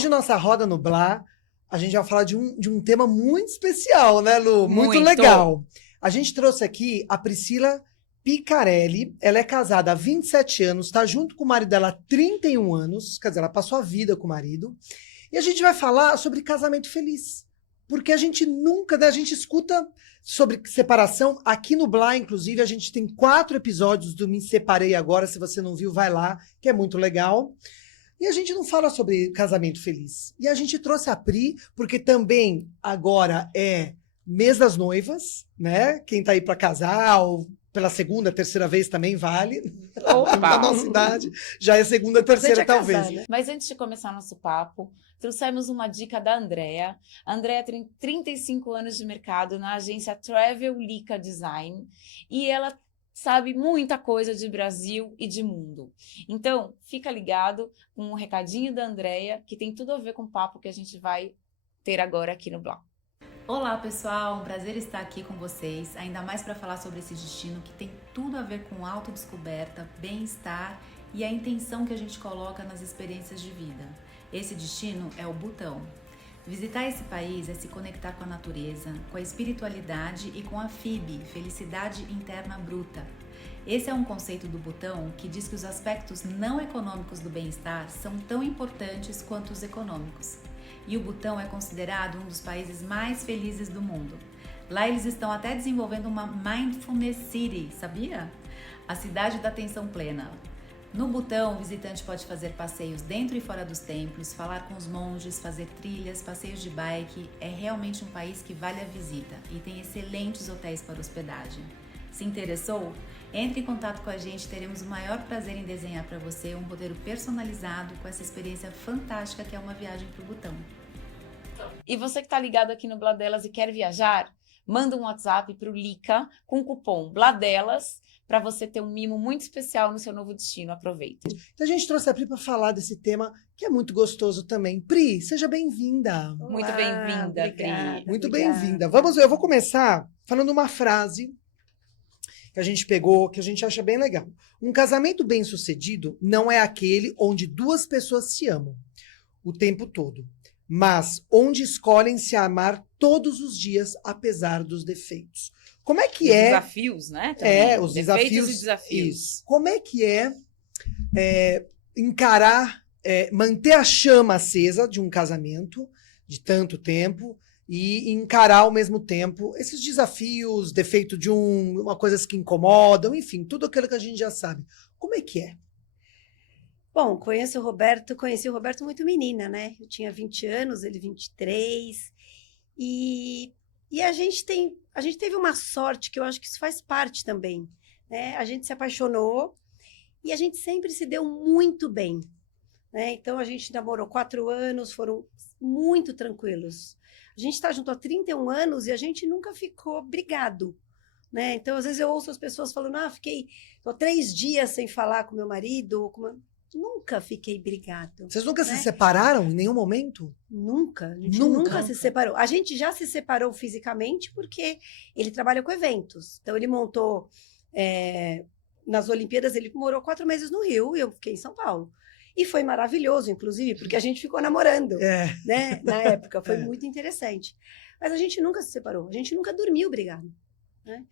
Hoje, nossa roda no Blá, a gente vai falar de um tema muito especial, né, Lu? Muito legal. A gente trouxe aqui a Priscila Picarelli. Ela é casada há 27 anos, está junto com o marido dela há 31 anos. Quer dizer, ela passou a vida com o marido. E a gente vai falar sobre casamento feliz. Porque a gente nunca, né, a gente escuta sobre separação. Aqui no Blá, inclusive, a gente tem 4 episódios do Me Separei Agora. Se você não viu, vai lá, que é muito legal. E a gente não fala sobre casamento feliz. E a gente trouxe a Pri, porque também agora é mês das noivas, né? Quem tá aí para casar, ou pela segunda, terceira vez também vale. Na nossa idade, já é segunda, terceira, talvez. Casar, né? Mas antes de começar nosso papo, trouxemos uma dica da Andrea. A Andrea tem 35 anos de mercado na agência Travel Lica Design. E ela sabe muita coisa de Brasil e de mundo. Então, fica ligado com um recadinho da Andrea, que tem tudo a ver com o papo que a gente vai ter agora aqui no Blá. Olá pessoal, um prazer estar aqui com vocês, ainda mais para falar sobre esse destino que tem tudo a ver com autodescoberta, bem-estar e a intenção que a gente coloca nas experiências de vida. Esse destino é o Butão. Visitar esse país é se conectar com a natureza, com a espiritualidade e com a FIB, Felicidade Interna Bruta. Esse é um conceito do Butão que diz que os aspectos não econômicos do bem-estar são tão importantes quanto os econômicos. E o Butão é considerado um dos países mais felizes do mundo. Lá eles estão até desenvolvendo uma Mindfulness City, sabia? A cidade da atenção plena. No Butão, o visitante pode fazer passeios dentro e fora dos templos, falar com os monges, fazer trilhas, passeios de bike. É realmente um país que vale a visita e tem excelentes hotéis para hospedagem. Se interessou? Entre em contato com a gente, teremos o maior prazer em desenhar para você um roteiro personalizado com essa experiência fantástica que é uma viagem para o Butão. E você que está ligado aqui no Blá Delas e quer viajar, manda um WhatsApp para o Lica com o cupom BLADELAS para você ter um mimo muito especial no seu novo destino. Aproveita. Então a gente trouxe a Pri para falar desse tema que é muito gostoso também. Pri, seja bem-vinda. Muito bem-vinda, Pri. Muito bem-vinda. Vamos ver, eu vou começar falando uma frase que a gente pegou, que a gente acha bem legal. Um casamento bem-sucedido não é aquele onde duas pessoas se amam o tempo todo, mas onde escolhem se amar todos os dias, apesar dos defeitos. Como é que os é... desafios, né? Também. Os defeitos desafios. E desafios. Isso. Como é que encarar, manter a chama acesa de um casamento de tanto tempo e encarar ao mesmo tempo esses desafios, defeito de uma coisas que incomodam, enfim, tudo aquilo que a gente já sabe. Como é que é? Bom, conheci o Roberto muito menina, né? Eu tinha 20 anos, ele 23, e a gente teve uma sorte que eu acho que isso faz parte também, né? A gente se apaixonou e a gente sempre se deu muito bem, né? Então, a gente namorou 4 anos, foram muito tranquilos. A gente está junto há 31 anos e a gente nunca ficou brigado, né? Então, às vezes eu ouço as pessoas falando, tô 3 dias sem falar com meu marido, Nunca fiquei brigado. Vocês nunca se separaram em nenhum momento? Nunca. A gente nunca se separou. A gente já se separou fisicamente porque ele trabalha com eventos. Então, ele montou... nas Olimpíadas, ele morou 4 meses no Rio e eu fiquei em São Paulo. E foi maravilhoso, inclusive, porque a gente ficou namorando, né? Na época. Foi muito interessante. Mas a gente nunca se separou. A gente nunca dormiu brigado, né?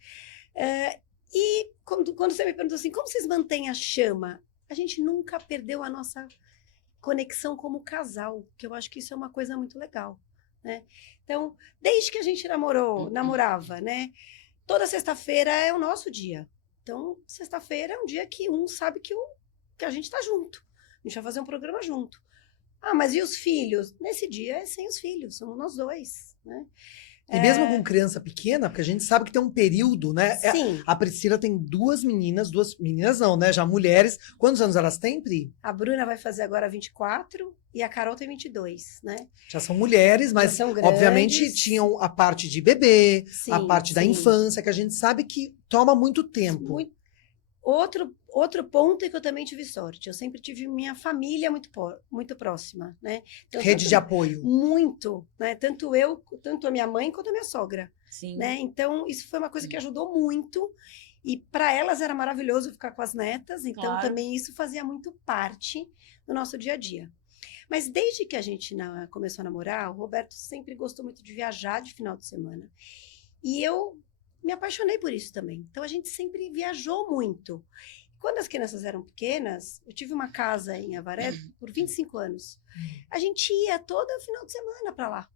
E quando você me perguntou assim, como vocês mantêm a chama? A gente nunca perdeu a nossa conexão como casal, que eu acho que isso é uma coisa muito legal, né? Então, desde que a gente namorava, né? Toda sexta-feira é o nosso dia. Então, sexta-feira é um dia que um sabe que a gente tá junto. A gente vai fazer um programa junto. Mas e os filhos? Nesse dia é sem os filhos, somos nós dois, né? E mesmo com criança pequena, porque a gente sabe que tem um período, né? Sim. A Priscila tem duas meninas não, né? Já mulheres. Quantos anos elas têm, Pri? A Bruna vai fazer agora 24 e a Carol tem 22, né? Já são mulheres, mas são grandes. Obviamente tinham a parte de bebê, Sim, a parte da infância, que a gente sabe que toma muito tempo. Outro ponto é que eu também tive sorte. Eu sempre tive minha família muito próxima, né? Então, rede de apoio. Muito, né? Tanto a minha mãe quanto a minha sogra. Sim. Né? Então, isso foi uma coisa que ajudou muito. E para elas era maravilhoso ficar com as netas. Então, Claro. também isso fazia muito parte do nosso dia a dia. Mas desde que a gente começou a namorar, o Roberto sempre gostou muito de viajar de final de semana. E eu me apaixonei por isso também. Então, a gente sempre viajou muito. Quando as crianças eram pequenas, eu tive uma casa em Avaré por 25 anos. A gente ia todo final de semana para lá,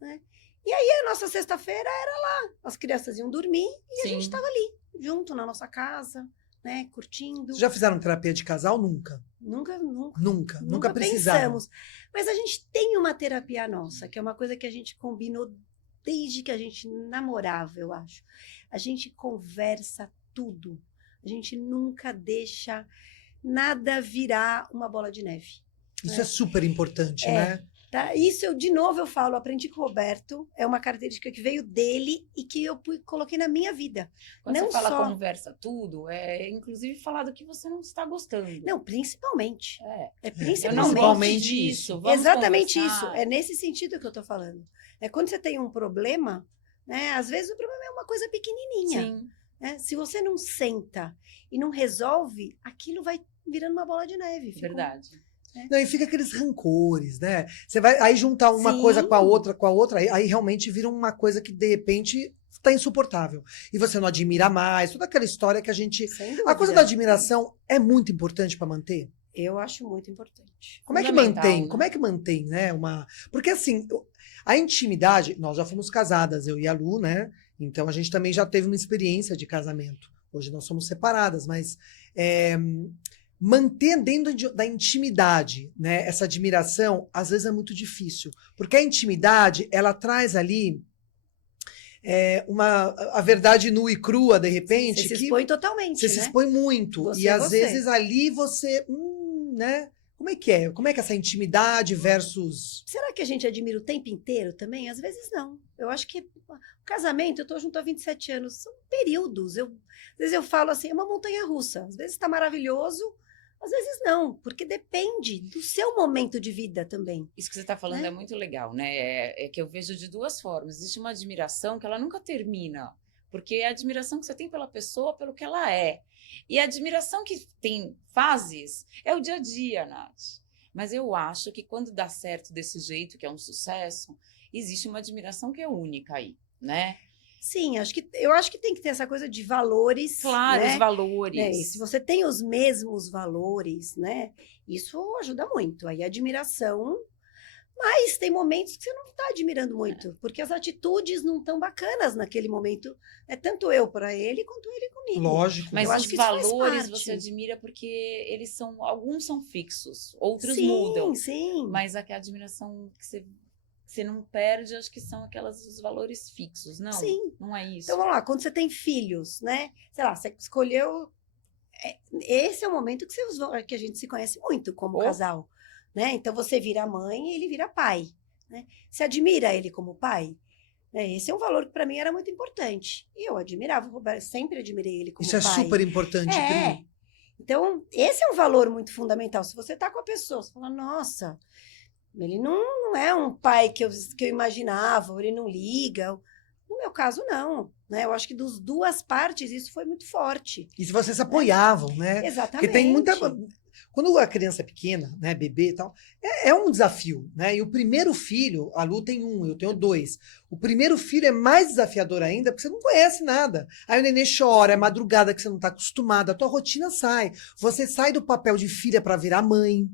né? E aí, a nossa sexta-feira era lá. As crianças iam dormir e a gente estava ali, junto na nossa casa, né? Curtindo. Vocês já fizeram terapia de casal? Nunca. Nunca precisaram. Pensamos. Mas a gente tem uma terapia nossa, que é uma coisa que a gente combinou desde que a gente namorava, eu acho. A gente conversa tudo. A gente nunca deixa nada virar uma bola de neve. Isso é super importante, né? Tá? Isso, de novo, eu falo, aprendi com o Roberto, é uma característica que veio dele e que eu coloquei na minha vida. Quando Não você fala só... conversa tudo, é inclusive falar do que você não está gostando. Não, principalmente. É Principalmente isso. Exatamente isso. Conversar. É nesse sentido que eu tô falando. É quando você tem um problema, né? Às vezes o problema é uma coisa pequenininha. Sim. Né? Se você não senta e não resolve, aquilo vai virando uma bola de neve. Verdade. Não, e fica aqueles rancores, né? Você vai aí juntar uma coisa com a outra, aí realmente vira uma coisa que, de repente, tá insuportável. E você não admira mais, toda aquela história que a gente... Sem A dúvida. coisa da admiração é muito importante para manter? Eu acho muito importante. Como é que Fundamental, mantém? né? Como é que mantém, né? Porque assim, a intimidade, nós já fomos casadas, eu e a Lu, né? Então a gente também já teve uma experiência de casamento. Hoje nós somos separadas, mas manter dentro da intimidade, né? Essa admiração, às vezes é muito difícil. Porque a intimidade, ela traz ali a verdade nua e crua, de repente. Você se expõe totalmente, Você né? se expõe muito. Você E é às você. vezes ali você, né? Como é que é? Como é que é essa intimidade versus... Será que a gente admira o tempo inteiro também? Às vezes não. Eu acho que o casamento, eu tô junto há 27 anos, são períodos. Às vezes eu falo assim, é uma montanha-russa. Às vezes tá maravilhoso, às vezes não. Porque depende do seu momento de vida também. Isso que você está falando é muito legal, né? É que eu vejo de duas formas. Existe uma admiração que ela nunca termina, porque é a admiração que você tem pela pessoa, pelo que ela é. E a admiração que tem fases é o dia a dia, Nath. Mas eu acho que quando dá certo desse jeito, que é um sucesso, existe uma admiração que é única aí, né? Sim, eu acho que tem que ter essa coisa de valores. Claro, né? os valores. E se você tem os mesmos valores, né? Isso ajuda muito. Aí a admiração. Mas tem momentos que você não está admirando muito, porque as atitudes não estão bacanas naquele momento. É tanto eu para ele quanto ele comigo. Lógico. Mas eu acho os que isso faz valores parte. você admira porque alguns são fixos, outros Sim, mudam. sim. Mas a admiração que você não perde, acho que são os valores fixos. Não, Sim. não é isso. Então vamos lá, quando você tem filhos, né? Sei lá, você escolheu. Esse é o momento que a gente se conhece muito como casal. Né? Então você vira mãe e ele vira pai. Né? Você admira ele como pai? Esse é um valor que para mim era muito importante. E eu admirava o Roberto, sempre admirei ele como Isso pai. é super importante, Pri. Então, esse é um valor muito fundamental. Se você tá com a pessoa, você fala, nossa, ele não é um pai que eu imaginava, ou ele não liga. No meu caso, não. Né? Eu acho que das duas partes isso foi muito forte. E se vocês apoiavam, né? Exatamente. Porque tem muita... Quando a criança é pequena, né, bebê e tal, é um desafio, né? E o primeiro filho, a Lu tem 1, eu tenho 2. O primeiro filho é mais desafiador ainda, porque você não conhece nada. Aí o nenê chora, é madrugada que você não está acostumada, a tua rotina sai. Você sai do papel de filha para virar mãe,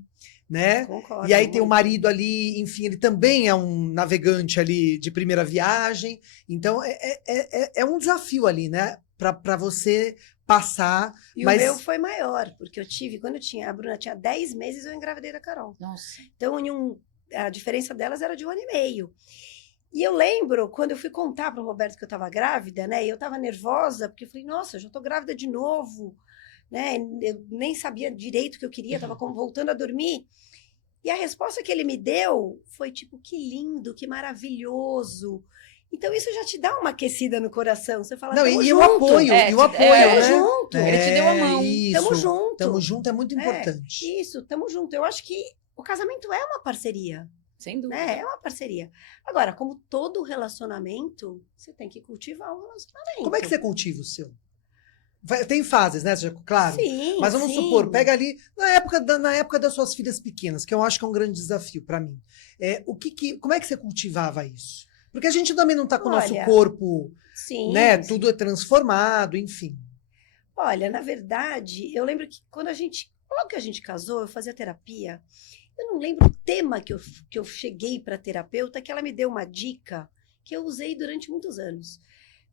né? Concordo, e aí tem o marido ali, enfim, ele também é um navegante ali de primeira viagem. Então, é um desafio ali, né? Para você passar. E mas... o meu foi maior, porque a Bruna tinha 10 meses, eu engravidei da Carol. Nossa. Então, a diferença delas era de 1 ano e meio. E eu lembro, quando eu fui contar para o Roberto que eu estava grávida, né? E eu estava nervosa, porque eu falei, nossa, eu já estou grávida de novo. Né? Eu nem sabia direito o que eu queria, estava voltando a dormir. E a resposta que ele me deu foi tipo, que lindo, que maravilhoso. Então, isso já te dá uma aquecida no coração. Você fala, não, tamo e junto. o apoio, Tamo né? junto. Ele te deu a mão. Isso. Tamo junto. Tamo junto é muito importante. Isso, tamo junto. Eu acho que o casamento é uma parceria. Sem dúvida. Né? É uma parceria. Agora, como todo relacionamento, você tem que cultivar o relacionamento. Como é que você cultiva o seu? Tem fases, né? Claro. Sim, Mas vamos sim. supor, pega ali, na época das suas filhas pequenas, que eu acho que é um grande desafio para mim. Como é que você cultivava isso? Porque a gente também não tá com o nosso Olha, corpo, Sim, né? sim. Tudo é transformado, enfim. Olha, na verdade, eu lembro que logo que a gente casou, eu fazia terapia. Eu não lembro o tema que eu cheguei para terapeuta, que ela me deu uma dica que eu usei durante muitos anos.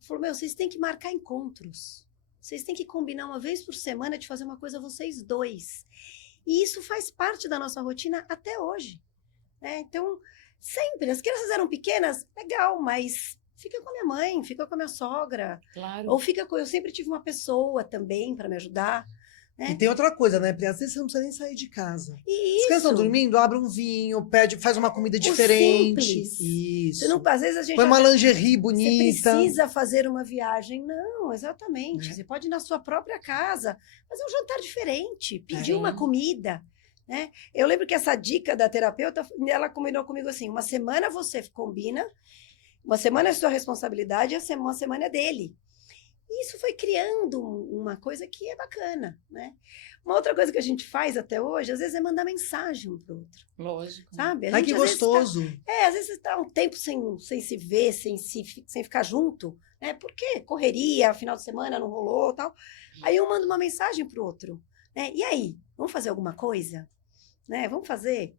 Falou, vocês têm que marcar encontros. Vocês têm que combinar uma vez por semana de fazer uma coisa vocês dois. E isso faz parte da nossa rotina até hoje, né? Então, sempre, as crianças eram pequenas, legal, mas fica com a minha mãe, fica com a minha sogra. Claro. Ou eu sempre tive uma pessoa também para me ajudar. E tem outra coisa, né? Porque às vezes você não precisa nem sair de casa. E As crianças estão isso, dormindo, abre um vinho, faz uma comida o diferente. simples. Isso. Você não, às vezes a gente Põe uma lingerie Você bonita. precisa fazer uma viagem. Não, exatamente. Né? Você pode ir na sua própria casa, fazer um jantar diferente, pedir É. uma comida. Né? Eu lembro que essa dica da terapeuta, ela combinou comigo assim, uma semana você combina, uma semana é sua responsabilidade, e uma semana é dele. E isso foi criando uma coisa que é bacana, né? Uma outra coisa que a gente faz até hoje, às vezes, é mandar mensagem um pro outro, Lógico. sabe? Ai, que às vezes, gostoso. às vezes você tá um tempo sem se ver, sem ficar junto, né? Por quê? Correria, final de semana não rolou, tal. Aí um manda uma mensagem pro outro, né? E aí, vamos fazer alguma coisa? Né? Vamos fazer?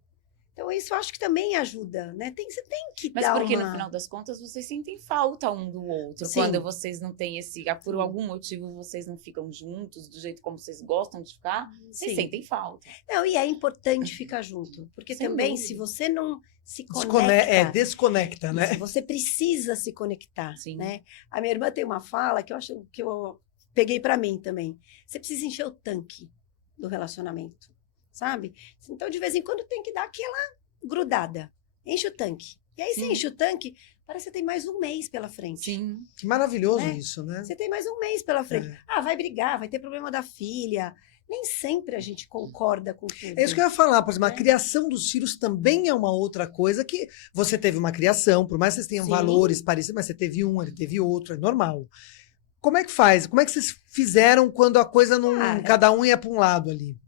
Então, isso eu acho que também ajuda, né? Você tem que Mas dar porque uma... no final das contas vocês sentem falta um do outro. Sim. Quando vocês não têm por algum motivo vocês não ficam juntos do jeito como vocês gostam de ficar, vocês Sim. sentem falta. Não, e é importante ficar junto, porque Sem também, dúvida. se você não se conecta... Desconecta, né? Isso, você precisa se conectar, Sim. né? A minha irmã tem uma fala que eu acho que eu peguei para mim também. Você precisa encher o tanque do relacionamento, sabe? Então, de vez em quando, tem que dar aquela grudada. Enche o tanque. E aí, você Sim. enche o tanque, parece que você tem mais um mês pela frente. Sim. Que maravilhoso Né? isso, né? Você tem mais um mês pela frente. É. Ah, vai brigar, vai ter problema da filha. Nem sempre a gente concorda com tudo. É isso que eu ia falar, por exemplo, a É. criação dos filhos também é uma outra coisa que você teve uma criação, por mais que vocês tenham Sim. valores parecidos, mas você teve um, ele teve outro, é normal. Como é que faz? Como é que vocês fizeram quando a coisa não. Cara. Cada um ia para um lado ali?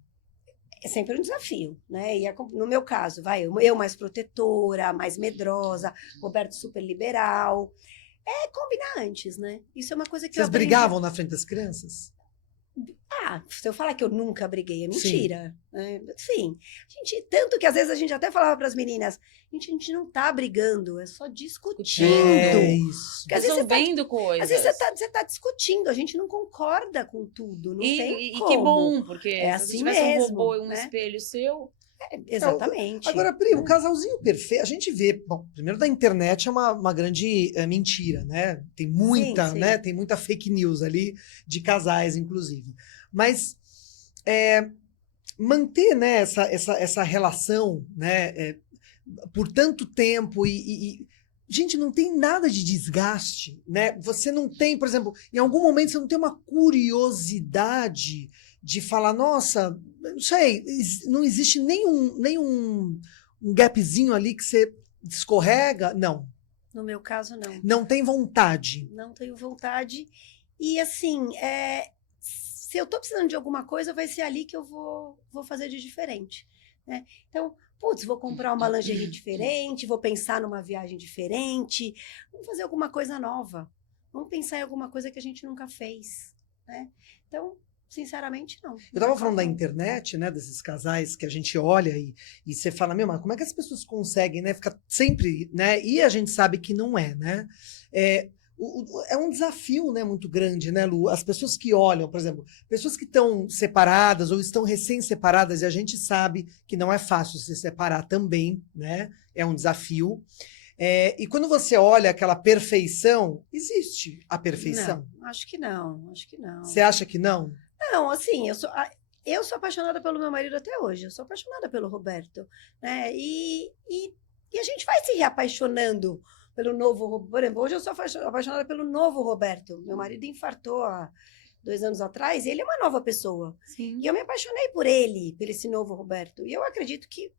É sempre um desafio, né? E no meu caso, eu mais protetora, mais medrosa, Roberto super liberal. É combinar antes, né? Isso é uma coisa que eu Vocês aprendi. brigavam na frente das crianças? Ah, se eu falar que eu nunca briguei, é mentira. Né? Sim. Tanto que às vezes a gente até falava para as meninas, a gente não tá brigando, é só discutindo. É isso. Porque às vezes Resolvendo coisas. Às vezes você tá discutindo, a gente não concorda com tudo, não tem E como. que bom, porque É se assim tivesse um mesmo, robô e um né? espelho seu, Exatamente. Agora, Pri, o casalzinho perfeito, a gente vê, bom, primeiro da internet é uma grande mentira, né? Tem muita, Sim, sim. né? Tem muita fake news ali, de casais, inclusive. Mas manter, né, essa relação, né, por tanto tempo gente, não tem nada de desgaste, né? Você não tem, por exemplo, em algum momento você não tem uma curiosidade de falar, nossa, não sei, não existe nenhum um gapzinho ali que você escorrega? Não. No meu caso, não. Não tem vontade. Não tenho vontade. E assim, se eu tô precisando de alguma coisa, vai ser ali que eu vou fazer de diferente. Né? Então, putz, vou comprar uma lingerie diferente, vou pensar numa viagem diferente, vamos fazer alguma coisa nova. Vamos pensar em alguma coisa que a gente nunca fez. Né? Então, sinceramente, não. Eu tava falando da internet, né, desses casais que a gente olha e você fala, meu, mas como é que as pessoas conseguem, né, ficar sempre, né, e a gente sabe que não é, né, é um desafio, né, muito grande, né, Lu, as pessoas que olham, por exemplo, pessoas que estão separadas ou estão recém-separadas e a gente sabe que não é fácil se separar também, né, é um desafio. E quando você olha aquela perfeição, existe a perfeição? Não, acho que não, acho que não. Você acha que não? Não, assim, eu sou apaixonada pelo meu marido até hoje, eu sou apaixonada pelo Roberto, né? E a gente vai se reapaixonando pelo novo Roberto. Por exemplo, hoje eu sou apaixonada pelo novo Roberto. Meu marido infartou há 2 anos atrás, e ele é uma nova pessoa. sim. E eu me apaixonei por ele, por esse novo Roberto. E eu acredito que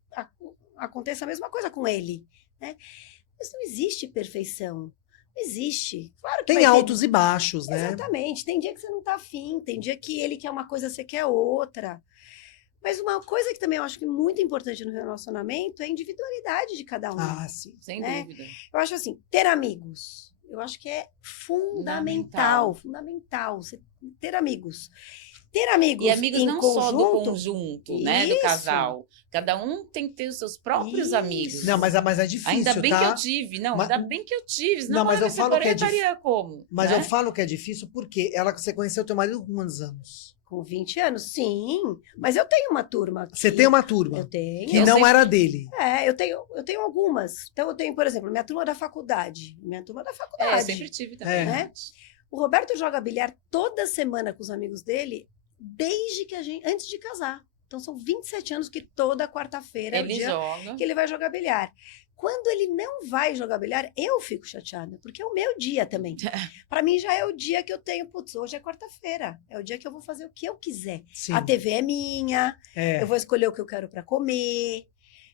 aconteça a mesma coisa com ele, né? Mas não existe perfeição. Não existe. Claro que Tem vai ter- altos e baixos, né? Exatamente. Tem dia que você não tá afim, tem dia que ele quer uma coisa, você quer outra. Mas uma coisa que também eu acho que é muito importante no relacionamento é a individualidade de cada um. Ah, sim. Sem né? dúvida. Eu acho assim, ter amigos. Eu acho que é fundamental. Você ter amigos. Ter amigos E amigos em não conjunto, só do conjunto, né? Do Isso. casal. Cada um tem que ter os seus próprios Isso. amigos. Não, mas é difícil, Ainda bem tá? que eu tive. Não, Mas- ainda bem que eu tive. Senão, Não, mas eu eu falo que é estaria como? Mas né? eu falo que é difícil porque você conheceu teu marido com quantos anos? com 20 anos, sim. Mas eu tenho uma turma. Você que- tem uma turma Eu tenho. que Eu não sempre- era dele. Eu tenho algumas. Então, eu tenho, por exemplo, minha turma da faculdade. É, sempre tive também. É. Né? O Roberto joga bilhar toda semana com os amigos dele, desde que antes de casar. Então, são 27 anos que toda quarta-feira é o Ele dia joga. que ele vai jogar bilhar. Quando ele não vai jogar bilhar, eu fico chateada, porque é o meu dia também. Para mim já é o dia que eu tenho, putz, hoje é quarta-feira, é o dia que eu vou fazer o que eu quiser. Sim. A TV é minha, É. eu vou escolher o que eu quero para comer,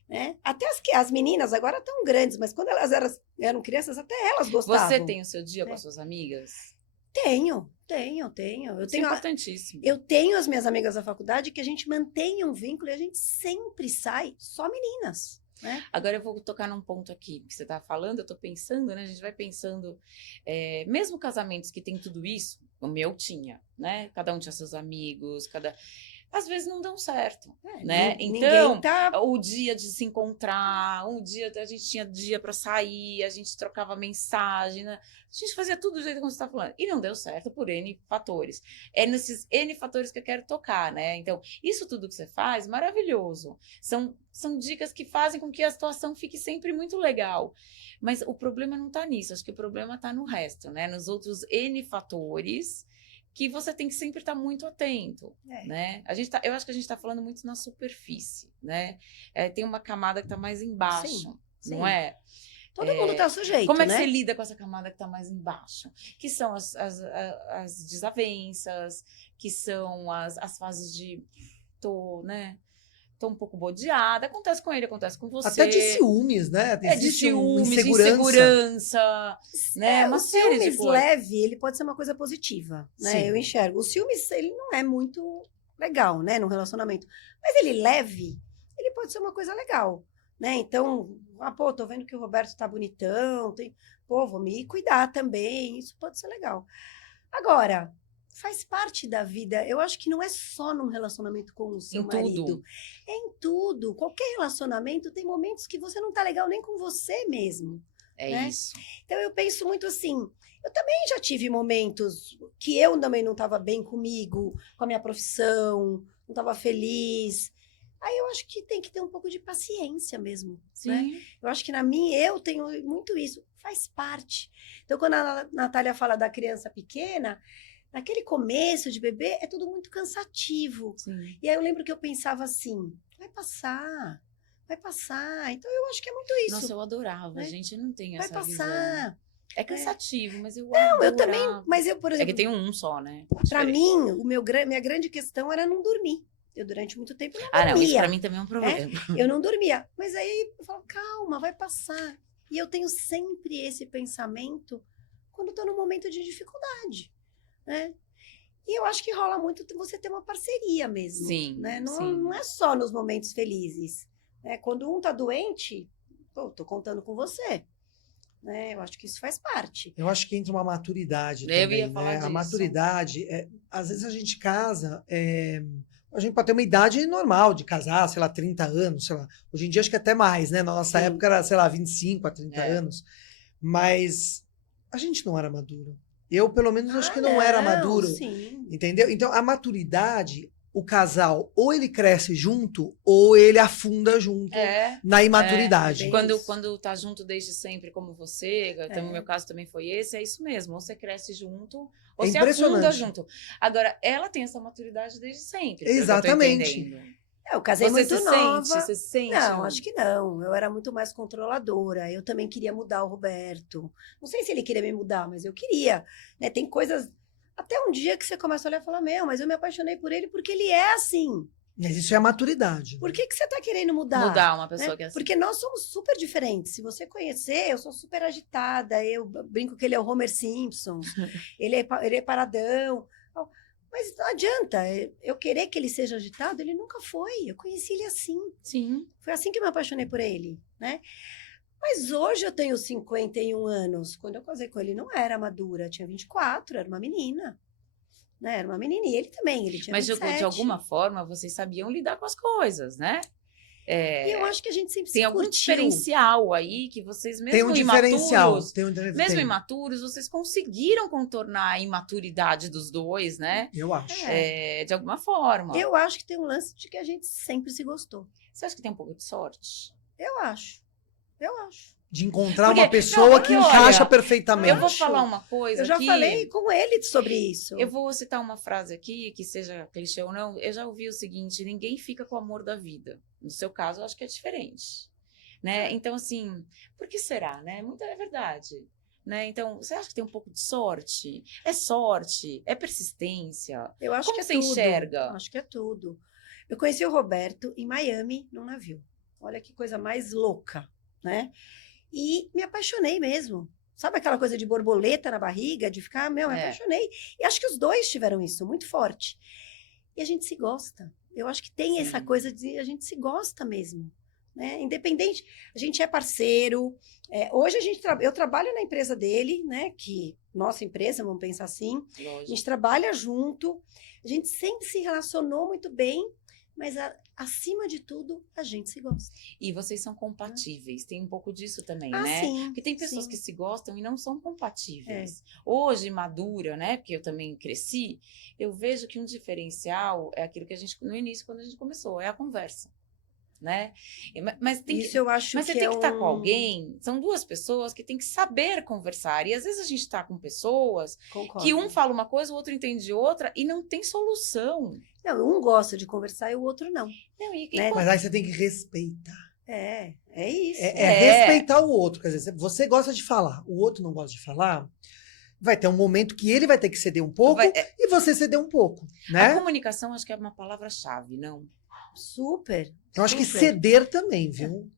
né? Até as meninas agora estão grandes, mas quando elas eram crianças, até elas gostavam. Você tem o seu dia com É. as suas amigas? Tenho. Eu Isso é tenho importantíssimo. eu tenho as minhas amigas da faculdade que a gente mantém um vínculo e a gente sempre sai, só meninas, né? Agora eu vou tocar num ponto aqui que você está falando, eu estou pensando, né? A gente vai pensando, mesmo casamentos que tem tudo isso, o meu tinha, né? Cada um tinha seus amigos, às vezes não dão certo, né? Ninguém Então, tá o dia de se encontrar, a gente tinha dia para sair, a gente trocava mensagem, né? A gente fazia tudo do jeito como você está falando. E não deu certo por N fatores. É nesses N fatores que eu quero tocar, né? Então, isso tudo que você faz, maravilhoso. São dicas que fazem com que a situação fique sempre muito legal. Mas o problema não está nisso. Acho que o problema está no resto, né? Nos outros N fatores que você tem que sempre estar muito atento, né? Eu acho que a gente está falando muito na superfície, né? Tem uma camada que está mais embaixo, Sim. não é? Todo mundo tá sujeito, Como é que né? você lida com essa camada que está mais embaixo? Que são as desavenças, que são as fases de né? Tô um pouco bodeada. Acontece com ele, acontece com você. Até de ciúmes, né? De Existe ciúmes, de insegurança. insegurança, né? Uma O série de ciúmes coisas. leve, ele pode ser uma coisa positiva, né? Sim. Eu enxergo. O ciúmes, ele não é muito legal, né, no relacionamento. Mas ele leve, ele pode ser uma coisa legal, né? Então, tô vendo que o Roberto tá bonitão, vou me cuidar também, isso pode ser legal. Agora, faz parte da vida. Eu acho que não é só num relacionamento com o seu Em marido. tudo. É em tudo. Qualquer relacionamento tem momentos que você não tá legal nem com você mesmo. É né? isso. Então eu penso muito assim, eu também já tive momentos que eu também não estava bem comigo, com a minha profissão, não estava feliz. Aí eu acho que tem que ter um pouco de paciência mesmo, né? Sim. Eu acho que eu tenho muito isso, faz parte. Então quando a Natália fala da criança pequena, naquele começo de bebê é tudo muito cansativo. Sim. E aí eu lembro que eu pensava assim, vai passar. Então eu acho que é muito isso. Nossa, eu adorava. né? A gente não tem Vai essa passar. visão. É cansativo, mas eu Não, eu também, adorava. mas eu, por É exemplo, que tem um só, né? pra Diferente. mim, minha grande questão era não dormir. Eu, durante muito tempo, não Ah, não, isso dormia. pra mim também é um problema. Eu não dormia. Mas aí eu falo, calma, vai passar. E eu tenho sempre esse pensamento quando eu tô num momento de dificuldade, né? E eu acho que rola muito você ter uma parceria mesmo. Sim, né? Não, sim. não é só nos momentos felizes. Né? Quando um tá doente, tô contando com você. Né? Eu acho que isso faz parte. Eu acho que entra uma maturidade Eu também, ia falar né? A disso. maturidade, às vezes a gente casa, a gente pode ter uma idade normal de casar, sei lá, 30 anos, sei lá. Hoje em dia acho que até mais, né? Na nossa Sim. época era, sei lá, 25 a 30 É. anos. Mas a gente não era maduro. Eu, pelo menos, acho que não era maduro. Sim. Entendeu? Então, a maturidade, o casal, ou ele cresce junto, ou ele afunda junto na imaturidade. é. Quando tá junto desde sempre, como você, no meu caso também foi esse, é isso mesmo. Ou você cresce junto, ou É você afunda impressionante. junto. Agora, ela tem essa maturidade desde sempre. pelo que eu tô Exatamente. entendendo. Eu casei Você muito se nova. sente? Você se sente? Não, acho que não. Eu era muito mais controladora. Eu também queria mudar o Roberto. Não sei se ele queria me mudar, mas eu queria. Né? Tem coisas. Até um dia que você começa a olhar e falar: Meu, mas eu me apaixonei por ele porque ele é assim. Mas isso é a maturidade. Por que você tá querendo mudar? Mudar uma pessoa que é assim. Porque nós somos super diferentes. Se você conhecer, eu sou super agitada. Eu brinco que ele é o Homer Simpson. ele é paradão. Mas não adianta. Eu querer que ele seja agitado, ele nunca foi. Eu conheci ele assim. Sim. Foi assim que eu me apaixonei por ele, né? Mas hoje eu tenho 51 anos. Quando eu casei com ele, não era madura. Tinha 24, era uma menina. Né? Era uma menina. E ele também, ele tinha Mas 27. de alguma forma, vocês sabiam lidar com as coisas, né? E eu acho que a gente sempre Tem se algum curtiu. diferencial aí que vocês, mesmo Tem um diferencial. imaturos, mesmo imaturos, vocês conseguiram contornar a imaturidade dos dois, né? Eu acho. De alguma forma. Eu acho que tem um lance de que a gente sempre se gostou. Você acha que tem um pouco de sorte? Eu acho. De encontrar Porque- uma pessoa não, que porque, encaixa olha, perfeitamente. Eu vou falar uma coisa Eu já aqui. falei com ele sobre isso. Eu vou citar uma frase aqui, que seja clichê ou não. Eu já ouvi o seguinte: ninguém fica com o amor da vida. No seu caso, eu acho que é diferente. Né? Então, assim, por que será? Né? Muita é verdade. Né? Então, você acha que tem um pouco de sorte? É sorte? É persistência? Eu acho Como que é você tudo. enxerga? Acho que é tudo. Eu conheci o Roberto em Miami, num navio. Olha que coisa mais louca, né? E me apaixonei mesmo. Sabe aquela coisa de borboleta na barriga, de ficar, me apaixonei. E acho que os dois tiveram isso, muito forte. E a gente se gosta. Eu acho que tem essa coisa de a gente se gosta mesmo. Né? Independente, a gente é parceiro. Hoje eu trabalho na empresa dele, né? Que nossa empresa, vamos pensar assim. A gente trabalha junto. A gente sempre se relacionou muito bem, mas acima de tudo, a gente se gosta. E vocês são compatíveis. Tem um pouco disso também, Ah, né? sim, Porque tem pessoas sim. que se gostam e não são compatíveis. Hoje, madura, né? Porque eu também cresci, eu vejo que um diferencial é aquilo que a gente, no início, quando a gente começou, é a conversa. Né? Mas tem Isso eu acho mas que você tem é que estar com alguém, são duas pessoas que têm que saber conversar. E às vezes a gente está com pessoas Concordo. que um fala uma coisa, o outro entende outra e não tem solução. Não, um gosta de conversar e o outro não. Não, Né? Mas aí você tem que respeitar. É isso. Respeitar o outro. Quer dizer, você gosta de falar, o outro não gosta de falar, vai ter um momento que ele vai ter que ceder um pouco e você ceder um pouco, né? A comunicação acho que é uma palavra-chave, não? Super. Eu acho que super. ceder também, viu?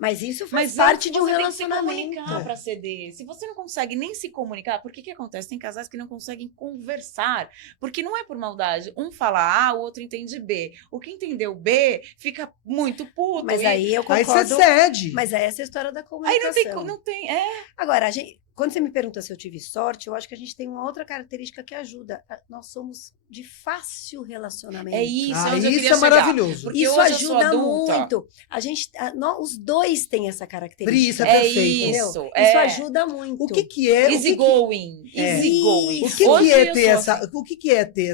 Mas isso faz Mas parte antes de um você relacionamento. tem que se comunicar para ceder. Se você não consegue nem se comunicar, por que acontece? Tem casais que não conseguem conversar. Porque não é por maldade. Um fala A, o outro entende B. O que entendeu B fica muito puto. Mas aí eu Aí concordo. você cede. Mas é essa a história da Aí comunicação. não tem. Agora, quando você me pergunta se eu tive sorte, eu acho que a gente tem uma outra característica que ajuda. Nós somos de fácil relacionamento. É isso, Ah, onde eu isso queria é chegar. maravilhoso. Porque Isso hoje eu sou ajuda adulta. muito. Os dois têm essa característica. Pri, isso é É perfeito. isso. Isso ajuda muito. O que é? Easygoing. Easygoing. O que Hoje é eu ter sou essa? assim. O que é ter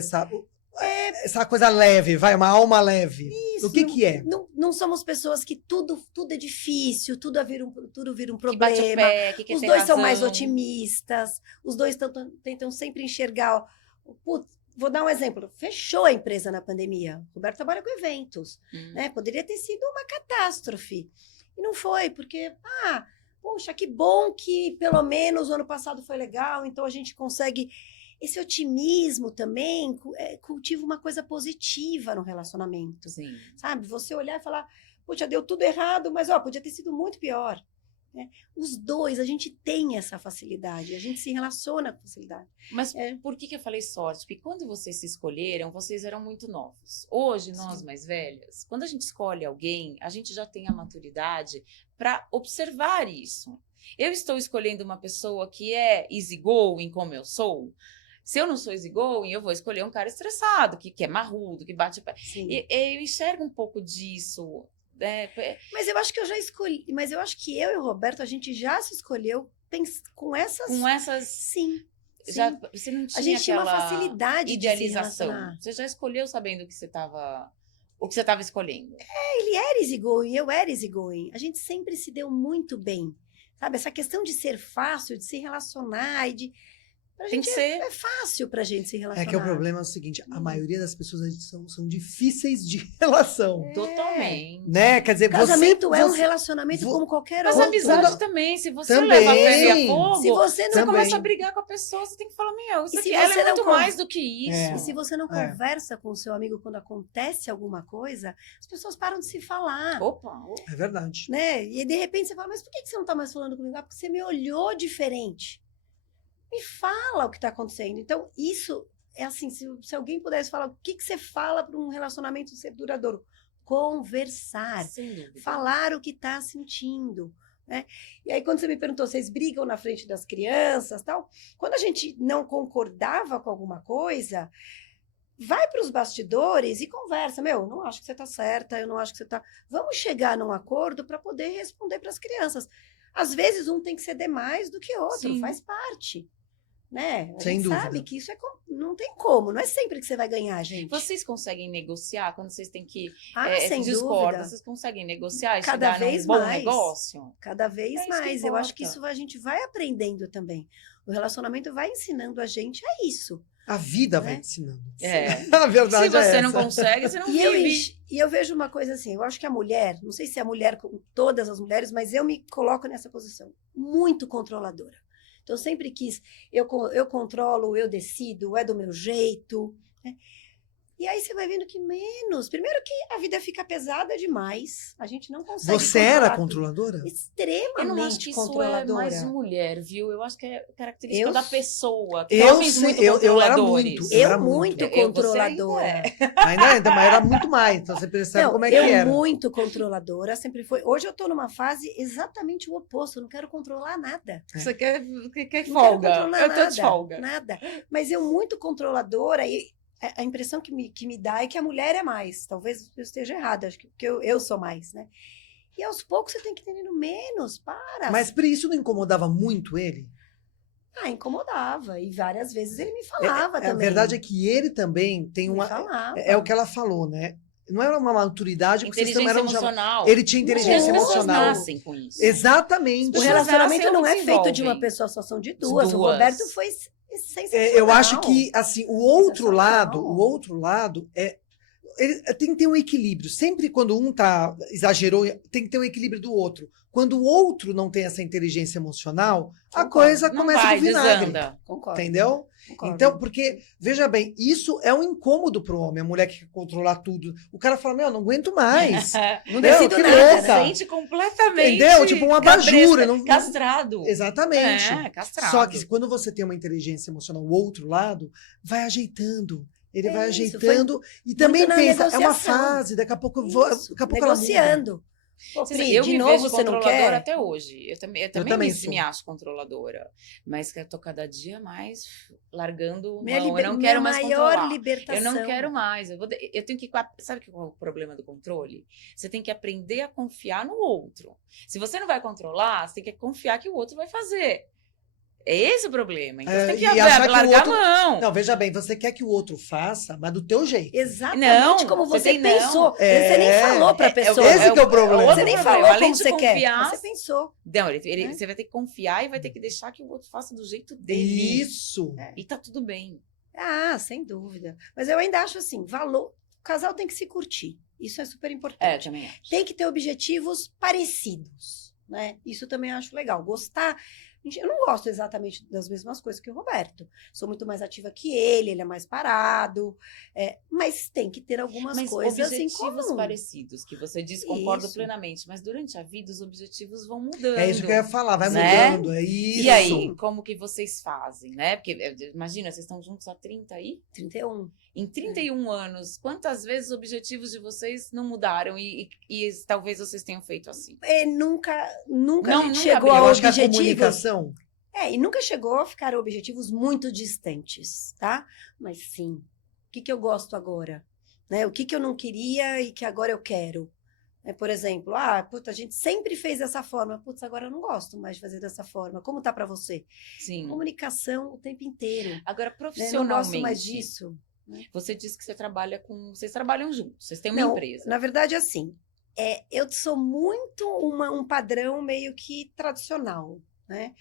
essa coisa leve, vai, uma alma leve? Isso, O que é? Não somos pessoas que tudo é difícil, tudo vira um Que bate o problema. pé, que quer Os ter dois são mais razão. otimistas, os dois tentam sempre enxergar. Putz, vou dar um exemplo. Fechou a empresa na pandemia. O Roberto trabalha com eventos. Né? Poderia ter sido uma catástrofe. E não foi, porque, poxa, que bom que pelo menos o ano passado foi legal, então a gente consegue. Esse otimismo também cultiva uma coisa positiva no relacionamento. Sim. Sabe? Você olhar e falar, puxa, deu tudo errado, mas podia ter sido muito pior. Né? Os dois, a gente tem essa facilidade, a gente se relaciona com facilidade. Mas por que eu falei sorte? Porque quando vocês se escolheram, vocês eram muito novos. Hoje, nós mais velhas, quando a gente escolhe alguém, a gente já tem a maturidade para observar isso. Eu estou escolhendo uma pessoa que é easygoing, como eu sou. Se eu não sou easygoing, eu vou escolher um cara estressado, que é marrudo, que bate o pé. E eu enxergo um pouco disso. Mas eu acho que eu já escolhi. Mas eu acho que eu e o Roberto, a gente já se escolheu com essas. Com essas. Sim. Já, você não tinha a gente tinha uma aquela facilidade idealização. de se relacionar. Você já escolheu sabendo o que você estava escolhendo. Ele era easygoing, eu era easygoing. A gente sempre se deu muito bem. Sabe? Essa questão de ser fácil, de se relacionar e de. Tem que ser. É fácil pra gente se relacionar. É que o problema é o seguinte, a maioria das pessoas são difíceis de relação, Totalmente. né? Quer dizer, Casamento é um você- relacionamento como qualquer Mas outro. amizade também, se você Também. leva a ferro e a fogo, Se você não você Também. começa a brigar com a pessoa, você tem que falar, meu, isso E aqui, se ela você é não muito con- mais do que isso. É. E se você não É. conversa com o seu amigo quando acontece alguma coisa, as pessoas param de se falar. Opa, É verdade. Né? E de repente você fala, mas por que você não tá mais falando comigo? Ah, porque você me olhou diferente. Me fala o que tá acontecendo. Então, isso é assim, se alguém pudesse falar, o que você fala para um relacionamento ser duradouro? Conversar. sem dúvida. Falar o que tá sentindo. Né? E aí, quando você me perguntou, vocês brigam na frente das crianças, tal? Quando a gente não concordava com alguma coisa, vai para os bastidores e conversa. Meu, não acho que você tá certa, eu não acho que você tá. Vamos chegar num acordo para poder responder para as crianças. Às vezes, um tem que ceder mais do que outro, Sim. faz parte. Né? A Sem gente dúvida. sabe que isso não tem como, não é sempre que você vai ganhar, gente. Vocês conseguem negociar quando vocês têm que Sem discordam? dúvida. Vocês conseguem negociar e Cada chegar num vez bom mais. negócio? Cada vez É isso que mais. Eu acho que importa. isso a gente vai aprendendo também. O relacionamento vai ensinando a gente a isso. A vida vai Né? ensinando. É. A verdade Se você é não essa. consegue, você não E vive. eu vejo uma coisa assim, eu acho que a mulher, não sei se é a mulher com todas as mulheres, mas eu me coloco nessa posição, muito controladora. Então, eu sempre quis, eu controlo, eu decido, é do meu jeito. Né? E aí você vai vendo que menos. Primeiro que a vida fica pesada demais, a gente não consegue Você era tudo. controladora? Extremamente Eu não acho que isso é controladora. mais de mulher, viu? Eu acho que é característica Eu- da pessoa. Que Eu homens sei, muito eu era controladores. muito. Eu era muito Você ainda controladora. é. Ainda, mas era muito mais. Então você percebe Não, como é que eu era. muito controladora, sempre foi. Hoje eu tô numa fase exatamente o oposto, eu não quero controlar nada. Você quer Não folga. quero controlar Eu tô de nada, folga. Nada. Mas eu muito controladora e a impressão que me dá é que a mulher é mais. Talvez eu esteja errada, acho que porque eu sou mais, né? E aos poucos você tem que ir entendendo menos, para. Mas por isso não incomodava muito ele? Incomodava. E várias vezes ele me falava também. A verdade é que ele também tem Me uma. falava. É o que ela falou, né? Não era uma maturidade, porque vocês também Inteligência eram. emocional. Ele tinha inteligência As pessoas emocional. nascem com isso. Exatamente. O pessoas relacionamento nascem não ou é feito de uma desenvolvem? pessoa só, são de duas. O Duas. Roberto foi sensacional. Eu acho que, assim, o outro Sensacional. lado é. Ele tem que ter um equilíbrio. Sempre quando um exagerou, tem que ter um equilíbrio do outro. Quando o outro não tem essa inteligência emocional, a Concordo. coisa Não começa vai, do vinagre. desanda. Concordo. Entendeu? Concordo. Então, porque, veja bem, isso é um incômodo pro homem, a mulher que quer controlar tudo. O cara fala, meu, não aguento mais. Não Meu, decido que nada, louca. né? Sente completamente. Entendeu? Tipo um abajur, cabresto, não- Castrado. Exatamente. É, castrado. Só que quando você tem uma inteligência emocional, o outro lado, vai ajeitando. Ele É vai isso, ajeitando e também na pensa, é uma negociação. fase, daqui a pouco eu vou, Isso, daqui a pouco ela muda. negociando. Pô, Você Pri, sabe, eu de me novo vejo você não controladora quer? até hoje. Eu também também me, sou. me acho controladora. Mas que eu tô cada dia mais largando Minha, mão. Eu não minha quero mais maior controlar. libertação. Eu não quero mais. Eu tenho que. Sabe qual é o problema do controle? Você tem que aprender a confiar no outro. Se você não vai controlar, você tem que confiar que o outro vai fazer. É esse o problema. Então você tem que e achar que o largar outro- a mão. Não, veja bem, você quer que o outro faça, mas do teu jeito. Exatamente Não, como você você tem não. pensou. É, Você nem falou pra pessoa. esse que é o problema. Você nem outro falou problema. Além como de você quer. confiar, Você pensou. Não, É. você vai ter que confiar e vai ter que deixar que o outro faça do jeito dele. Isso. E tá tudo bem. Sem dúvida. Mas eu ainda acho assim, valor. O casal tem que se curtir. Isso é super importante. Também acho. Tem que ter objetivos parecidos, né? Isso também acho legal. Gostar. Eu não gosto exatamente das mesmas coisas que o Roberto. Sou muito mais ativa que ele é mais parado. Mas tem que ter algumas Mas coisas em objetivos comum. parecidos, que você diz, concordo Isso. plenamente. Mas durante a vida, os objetivos vão mudando. É isso que eu ia falar, vai Né? mudando, é isso. E aí, como que vocês fazem, né? Porque, imagina, vocês estão juntos há 30 aí? 31. Em 31 anos, quantas vezes os objetivos de vocês não mudaram e talvez vocês tenham feito assim? Nunca Não, a gente nunca chegou abriu. a Eu acho que a objetivos. comunicação, E nunca chegou a ficar objetivos muito distantes, tá? Mas sim, o que eu gosto agora? Né? O que eu não queria e que agora eu quero? Por exemplo, a gente sempre fez dessa forma. Putz, agora eu não gosto mais de fazer dessa forma. Como tá pra você? Sim. Comunicação o tempo inteiro. Agora, Né? Não profissionalmente, gosto mais disso. você disse que você trabalha com... Vocês trabalham juntos, vocês têm uma Não, empresa. na verdade, assim, eu sou muito um padrão meio que tradicional, né?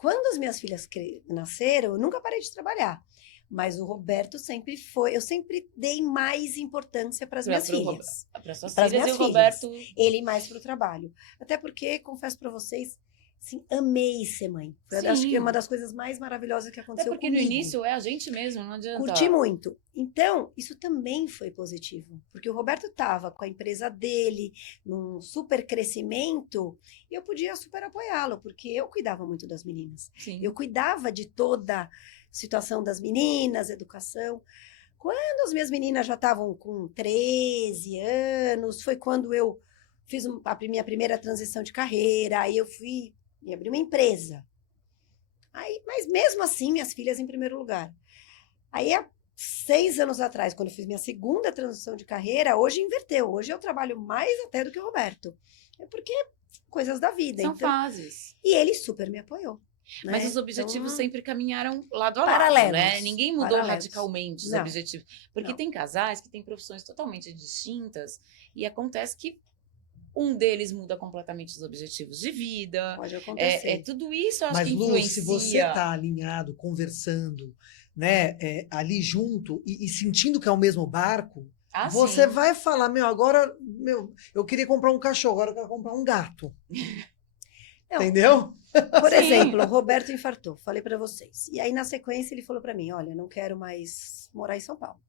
Quando as minhas filhas nasceram, eu nunca parei de trabalhar. Mas o Roberto sempre foi... Eu sempre dei mais importância para as minhas filhas. Para suas Pras filhas e minhas o Roberto... Ele mais para o trabalho. Até porque, confesso para vocês, assim, amei ser mãe. Acho que é uma das coisas mais maravilhosas que Até aconteceu porque comigo. no início é a gente mesmo, não adianta. Curti muito. Então, isso também foi positivo. Porque o Roberto estava com a empresa dele, num super crescimento, e eu podia super apoiá-lo, porque eu cuidava muito das meninas. Sim. Eu cuidava de toda a situação das meninas, educação. Quando as minhas meninas já estavam com 13 anos, foi quando eu fiz a minha primeira transição de carreira, aí eu fui e abri uma empresa. Aí, mas mesmo assim, minhas filhas em primeiro lugar. Aí, há 6 anos atrás, quando eu fiz minha segunda transição de carreira, hoje inverteu. Hoje eu trabalho mais até do que o Roberto. É porque coisas da vida. São então, fases. E ele super me apoiou. Mas né? os objetivos Então, sempre caminharam lado a lado, Paralelos. né? Ninguém mudou Paralelos. radicalmente os Não. objetivos. Porque Não. tem casais que têm profissões totalmente distintas e acontece que um deles muda completamente os objetivos de vida. Pode acontecer. Tudo isso eu acho Mas, que Lu, influencia. se você tá alinhado, conversando, né, ali junto e sentindo que é o mesmo barco, Ah, você sim. vai falar, agora, eu queria comprar um cachorro, agora eu quero comprar um gato. Não. Entendeu? Por Sim. exemplo, o Roberto infartou, falei para vocês. E aí, na sequência, ele falou para mim, olha, eu não quero mais morar em São Paulo.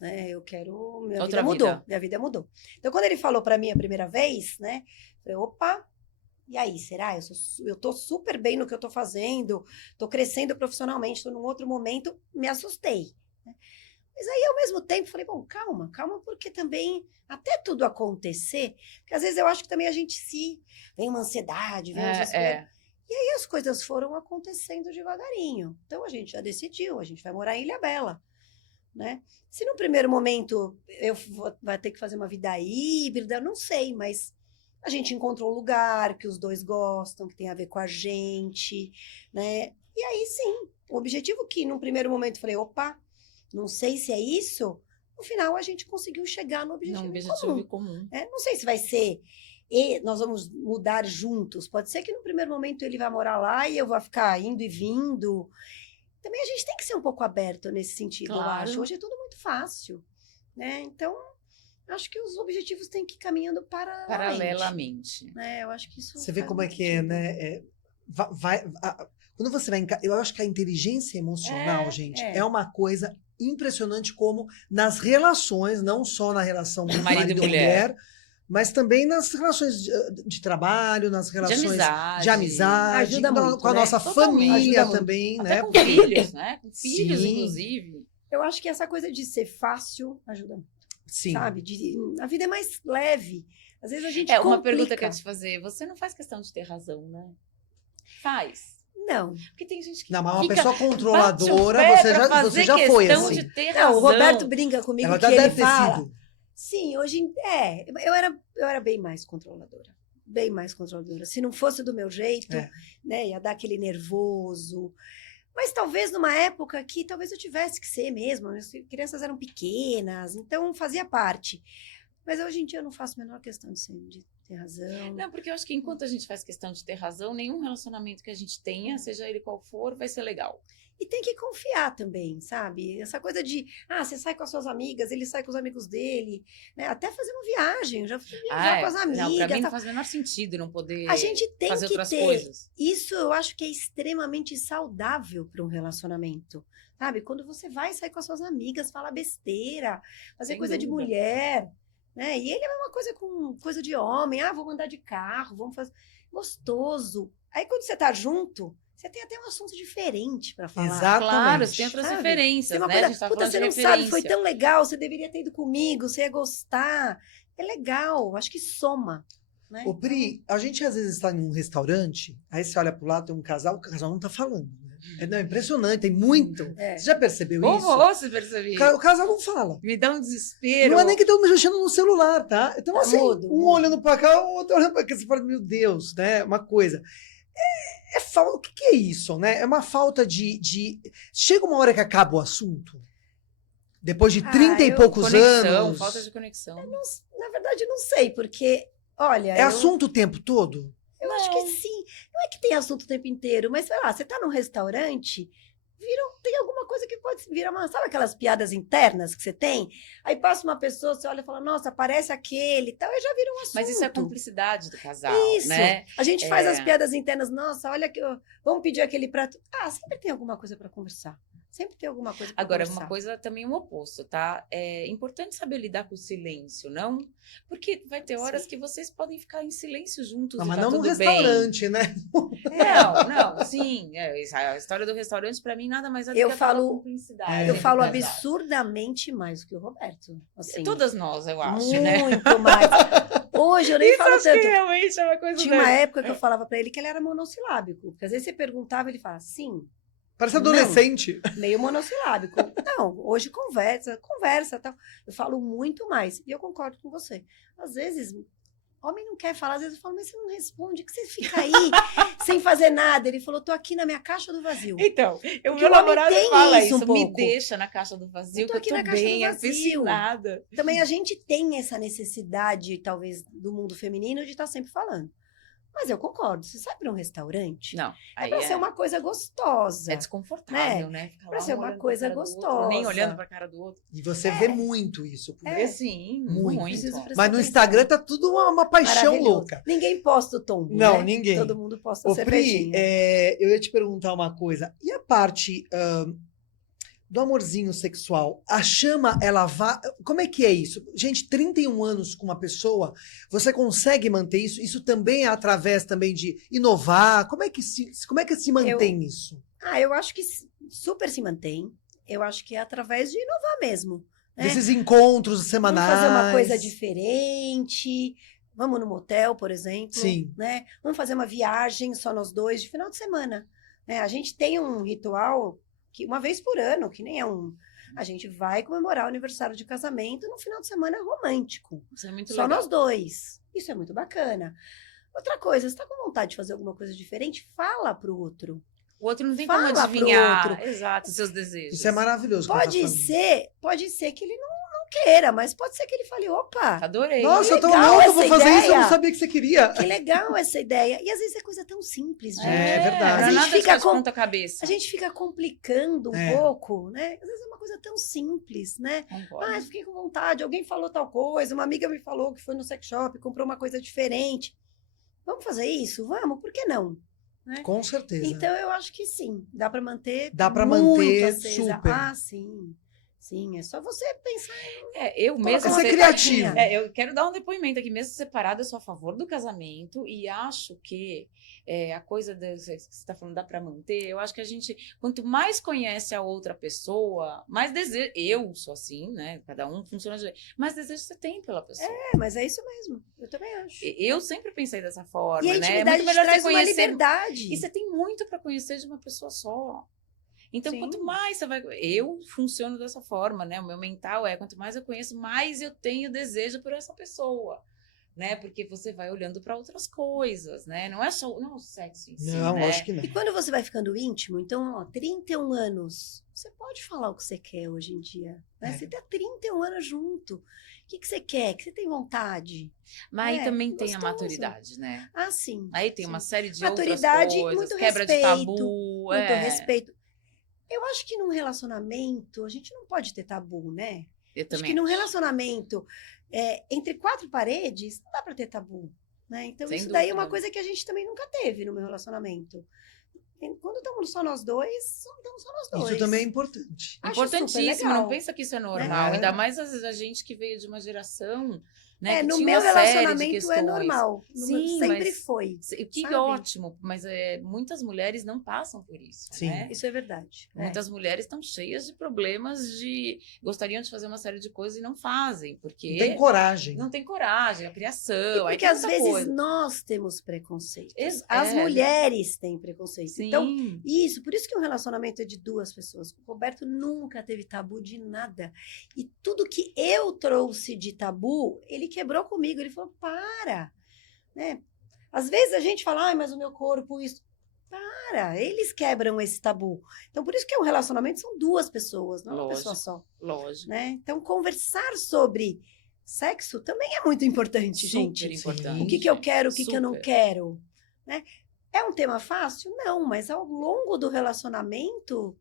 Né? Eu quero... Minha Outra vida mudou. vida. Minha vida mudou. Então, quando ele falou para mim a primeira vez, né? Falei, opa, e aí, será? Eu tô super bem no que eu tô fazendo, tô crescendo profissionalmente, tô num outro momento, me assustei. Né? Mas aí, ao mesmo tempo, falei, bom, calma, porque também, até tudo acontecer, porque às vezes eu acho que também a gente vem uma ansiedade, vem um desespero. E aí as coisas foram acontecendo devagarinho. Então a gente já decidiu, a gente vai morar em Ilhabela, né? Se no primeiro momento vai ter que fazer uma vida híbrida, não sei, mas a gente encontrou um lugar que os dois gostam, que tem a ver com a gente, né? E aí sim, o objetivo que no primeiro momento eu falei, opa, não sei se é isso, no final a gente conseguiu chegar no objetivo, Não, objetivo comum. Não sei se vai ser, e nós vamos mudar juntos. Pode ser que no primeiro momento ele vai morar lá e eu vou ficar indo e vindo. Também a gente tem que ser um pouco aberto nesse sentido, Claro. eu acho. Hoje é tudo muito fácil, né? Então, acho que os objetivos têm que ir caminhando Paralelamente. né? Eu acho que isso Você vê faz como é muito que é, sentido. né? Quando você vai... Eu acho que a inteligência emocional, gente, é uma coisa impressionante como nas relações, não só na relação Marido e mulher. mas também nas relações de trabalho, nas relações de amizade, Ajuda muito, com a né? nossa Totalmente. família Ajuda muito. também, Até né? com filhos, né? Com filhos, Sim. inclusive. Eu acho que essa coisa de ser fácil ajuda muito, Sim. sabe? A vida é mais leve. Às vezes a gente Uma complica. pergunta que eu ia te fazer. Você não faz questão de ter razão, né? Faz. Não. Porque tem gente que Não, mas uma fica, pessoa controladora, bate o pé você pra fazer já foi questão assim. de ter Não, razão. o Roberto brinca comigo Ela que já ele deve ter fala... sido. Sim, hoje eu era bem mais controladora. Bem mais controladora. Se não fosse do meu jeito, né, ia dar aquele nervoso. Mas talvez numa época que talvez eu tivesse que ser mesmo. As crianças eram pequenas, então fazia parte. Mas hoje em dia eu não faço a menor questão de ter razão. Não, porque eu acho que enquanto a gente faz questão de ter razão, nenhum relacionamento que a gente tenha, seja ele qual for, vai ser legal. E tem que confiar também, sabe? Essa coisa de, você sai com as suas amigas, ele sai com os amigos dele, né? Até fazer uma viagem, eu já fui viajar com as amigas. Não, pra mim não tal. faz o menor sentido não poder A gente tem fazer que outras ter. coisas. Isso eu acho que é extremamente saudável para um relacionamento, sabe? Quando você vai sair com as suas amigas, falar besteira, fazer Sem coisa de dúvida. mulher, né? E ele é a mesma coisa com coisa de homem. Vamos andar de carro, vamos fazer... Gostoso. Aí quando você tá junto, você tem até um assunto diferente para falar. Exatamente. Claro, você tem outras Sabe? referências, Tem uma né? coisa, A gente tá puta, falando você de não referência. sabe, foi tão legal, você deveria ter ido comigo, você ia gostar. É legal, acho que soma. Né? Ô, Pri, a gente às vezes está em um restaurante, aí você olha pro lado, tem um casal, o casal não tá falando. Né? É impressionante, tem muito. É. Você já percebeu Ou isso? você perceber. O casal não fala. Me dá um desespero. Não é nem que estão mexendo no celular, tá? Então, Tá assim, mudo, um mudo. olhando pra cá, o outro olhando pra cá. Você fala, meu Deus, né? Uma coisa. O que é isso, né? É uma falta de... Chega uma hora que acaba o assunto. Depois de 30 e poucos Conexão, anos. falta de conexão. Na verdade, não sei, porque, olha... É assunto o tempo todo? Eu acho que sim. Não é que tem assunto o tempo inteiro, mas sei lá, você tá num restaurante, tem alguma coisa que pode virar uma... Sabe aquelas piadas internas que você tem? Aí passa uma pessoa, você olha e fala, nossa, parece aquele e tal, e já vira um assunto. Mas isso é a cumplicidade do casal, Isso. né? A gente faz as piadas internas, nossa, olha que vamos pedir aquele prato. Ah, sempre tem alguma coisa para conversar. Sempre tem alguma coisa para conversar. Agora, uma coisa também o oposto, tá? É importante saber lidar com o silêncio, não? Porque vai ter horas que vocês podem ficar em silêncio juntos. Mas tá não num tudo restaurante, bem. né? Não, sim. A história do restaurante, para mim, nada mais é do que aquela cumplicidade. Eu falo do casal. absurdamente mais do que o Roberto. Assim, Todas nós, eu acho, muito né? mais. Hoje eu nem Isso falo acho tanto. que realmente é uma coisa Tinha uma época que eu falava para ele que ele era monossilábico. Porque às vezes você perguntava, ele falava sim. Parece adolescente. Meio monossilábico. Não, hoje conversa, tal. Eu falo muito mais. E eu concordo com você. Às vezes, homem não quer falar. Às vezes eu falo, mas você não responde. Que você fica aí sem fazer nada? Ele falou, tô aqui na minha caixa do vazio. Então, Porque meu namorado fala isso um me pouco. deixa na caixa do vazio, Eu tô que aqui eu na tô caixa do bem vazio. aficionada. Também a gente tem essa necessidade, talvez, do mundo feminino de estar sempre falando. Mas eu concordo. Você sai para um restaurante, Não, é para ser uma coisa gostosa. É desconfortável, né? Ficar Pra lá ser uma olhando coisa pra cara do outro, gostosa. nem olhando pra cara do outro. E você vê muito isso. Sim, Muito. Preciso muito. prestar Mas no atenção. Instagram tá tudo uma paixão Maravilhoso. louca. Ninguém posta o tombo, Não, né? ninguém. Todo mundo posta Ô, cervejinha. Pri, eu ia te perguntar uma coisa. E a parte do amorzinho sexual? A chama, ela vai... Como é que é isso? Gente, 31 anos com uma pessoa, você consegue manter isso? Isso também é através também de inovar? Como é que se mantém isso? Eu acho que super se mantém. Eu acho que é através de inovar mesmo. Né? Desses encontros semanais. Vamos fazer uma coisa diferente. Vamos no motel, por exemplo. Sim. Né? Vamos fazer uma viagem só nós dois de final de semana. Né? A gente tem um ritual que uma vez por ano, que nem é a gente vai comemorar o aniversário de casamento no final de semana romântico. Isso é muito Só legal. nós dois. Isso é muito bacana. Outra coisa, você está com vontade de fazer alguma coisa diferente? Fala pro outro. O outro não tem Fala como pro adivinhar, outro. exato, seus desejos. Isso é maravilhoso. que ela tá falando. Pode ser que ele não queira, mas pode ser que ele fale, opa, Adorei. Nossa, eu tô legal louco, vou essa fazer isso, eu ideia. não sabia que você queria. que legal essa ideia. E às vezes é coisa tão simples, gente. É verdade. Pra A gente nada fica de com- ponta cabeça. A gente fica complicando um pouco, né? Às vezes é uma coisa tão simples, né? Concordo. Fiquei com vontade, alguém falou tal coisa, uma amiga me falou que foi no sex shop, comprou uma coisa diferente. Vamos fazer isso? Vamos, por que não? Com certeza. Então, eu acho que sim, dá para manter Dá pra muito manter acesa. super. Sim. Sim, é só você pensar. Eu Coloca mesmo... uma ser- criativa. Eu quero dar um depoimento aqui, mesmo separada, eu sou a favor do casamento e acho que a coisa que você está falando dá para manter. Eu acho que a gente, quanto mais conhece a outra pessoa, mais desejo. Eu sou assim, né? Cada um funciona de jeito. Mais desejo você tem pela pessoa. Mas é isso mesmo. Eu também acho. Eu sempre pensei dessa forma, E a né? É intimidade muito melhor traz você uma conhecer. liberdade. E você tem muito para conhecer de uma pessoa só. Então, Sim. quanto mais você vai. Eu funciono dessa forma, né? O meu mental quanto mais eu conheço, mais eu tenho desejo por essa pessoa. Né? Porque você vai olhando para outras coisas, né? Não é só o sexo em si. Não, né? acho que não. E quando você vai ficando íntimo, então, 31 anos, você pode falar o que você quer hoje em dia. Né? Você tá 31 anos junto. O que você quer? O que você tem vontade? Mas aí também tem a gostoso. maturidade, né? Ah, sim. Aí tem sim. uma série de Maturidade, outras coisas, muito quebra de respeito, tabu. Muito respeito. Eu acho que num relacionamento, a gente não pode ter tabu, né? Eu Acho também que num relacionamento, entre quatro paredes, não dá pra ter tabu. Né? Então, Sem isso daí é dúvida. uma coisa que a gente também nunca teve no meu relacionamento. Quando estamos só nós dois, estamos só nós dois. Isso também é importante. Acho Importantíssimo, super legal. não pensa que isso é normal. É. Ainda mais às vezes a gente que veio de uma geração, né? que no tinha meu uma série de relacionamento é questões. normal. Sim, Sempre mas- foi. Que sabe? ótimo, mas muitas mulheres não passam por isso, Sim. né? Isso é verdade. Muitas mulheres estão cheias de problemas gostariam de fazer uma série de coisas e não fazem, porque Não tem coragem. não tem coragem, a criação, E aí porque tem às muita vezes coisa. nós temos preconceito. Ex- As é. mulheres têm preconceito. Sim. Então, por isso que um relacionamento é de duas pessoas. O Roberto nunca teve tabu de nada. E tudo que eu trouxe de tabu, ele quebrou comigo. Ele falou, para. Né? Às vezes a gente fala, mas o meu corpo, isso. Para, eles quebram esse tabu. Então, por isso que um relacionamento são duas pessoas, não uma Lógico. pessoa só. Lógico. Né? Então, conversar sobre sexo também é muito importante, gente. Super importante. O que eu quero, o que eu não Super. quero. né? É um tema fácil? Não, mas ao longo do relacionamento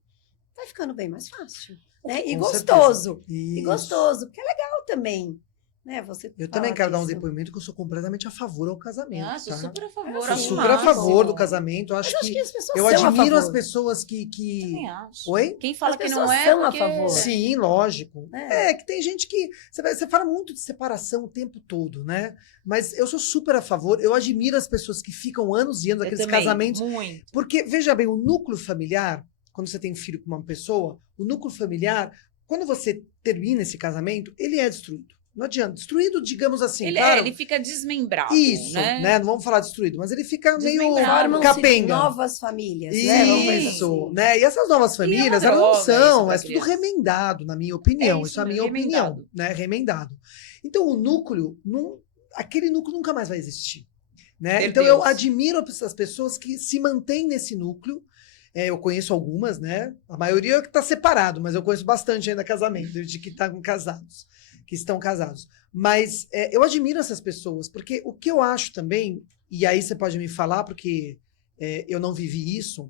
vai ficando bem mais fácil, né? E Com gostoso. certeza. E Isso. gostoso, porque é legal também, né? Você Eu falar também quero dar um disso. depoimento que eu sou completamente a favor ao casamento, Ah, sou tá? super a favor. Eu Sou acho super a máximo. favor do casamento. Eu Mas acho eu acho que que as pessoas eu são a admiro as favor. pessoas que... Também acho. Oi? Quem fala As que não pessoas é, são a porque... favor. Sim, lógico. É. É que tem gente que... Você fala muito de separação o tempo todo, né? Mas eu sou super a favor. Eu admiro as pessoas que ficam anos e anos Eu naqueles também, casamentos. muito. Porque, veja bem, o núcleo familiar, quando você tem filho com uma pessoa, o núcleo familiar, quando você termina esse casamento, ele é destruído. Não adianta. Destruído, digamos assim, claro. Ele fica desmembrado, Isso, né? né? Não vamos falar destruído, mas ele fica meio Desmembrado. Formam-se capenga. novas famílias, né? Vamos dizer Isso, assim. né? E essas novas famílias, uma elas não droga isso são, pra é tudo criança. remendado, na minha opinião. É isso Isso é a mesmo, minha opinião, remendado. né? Remendado. Então, o núcleo, aquele núcleo nunca mais vai existir, né? Meu Então, eu Deus. admiro as pessoas que se mantêm nesse núcleo. Eu conheço algumas, né? A maioria que está separado, mas eu conheço bastante ainda casamento, de que estão casados, que estão casados. Mas eu admiro essas pessoas, porque o que eu acho também, e aí você pode me falar, porque eu não vivi isso,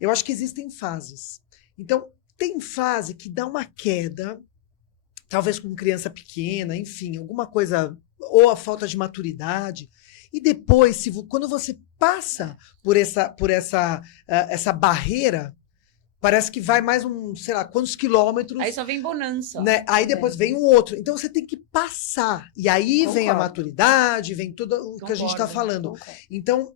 eu acho que existem fases. Então, tem fase que dá uma queda, talvez com criança pequena, enfim, alguma coisa, ou a falta de maturidade. E depois, quando você passa por essa barreira, parece que vai mais sei lá, quantos quilômetros. Aí só vem bonança. Né? Aí depois vem um outro. Então você tem que passar. E aí vem a Concordo. maturidade, vem tudo o que a gente está Concordo, falando. Concordo. Então,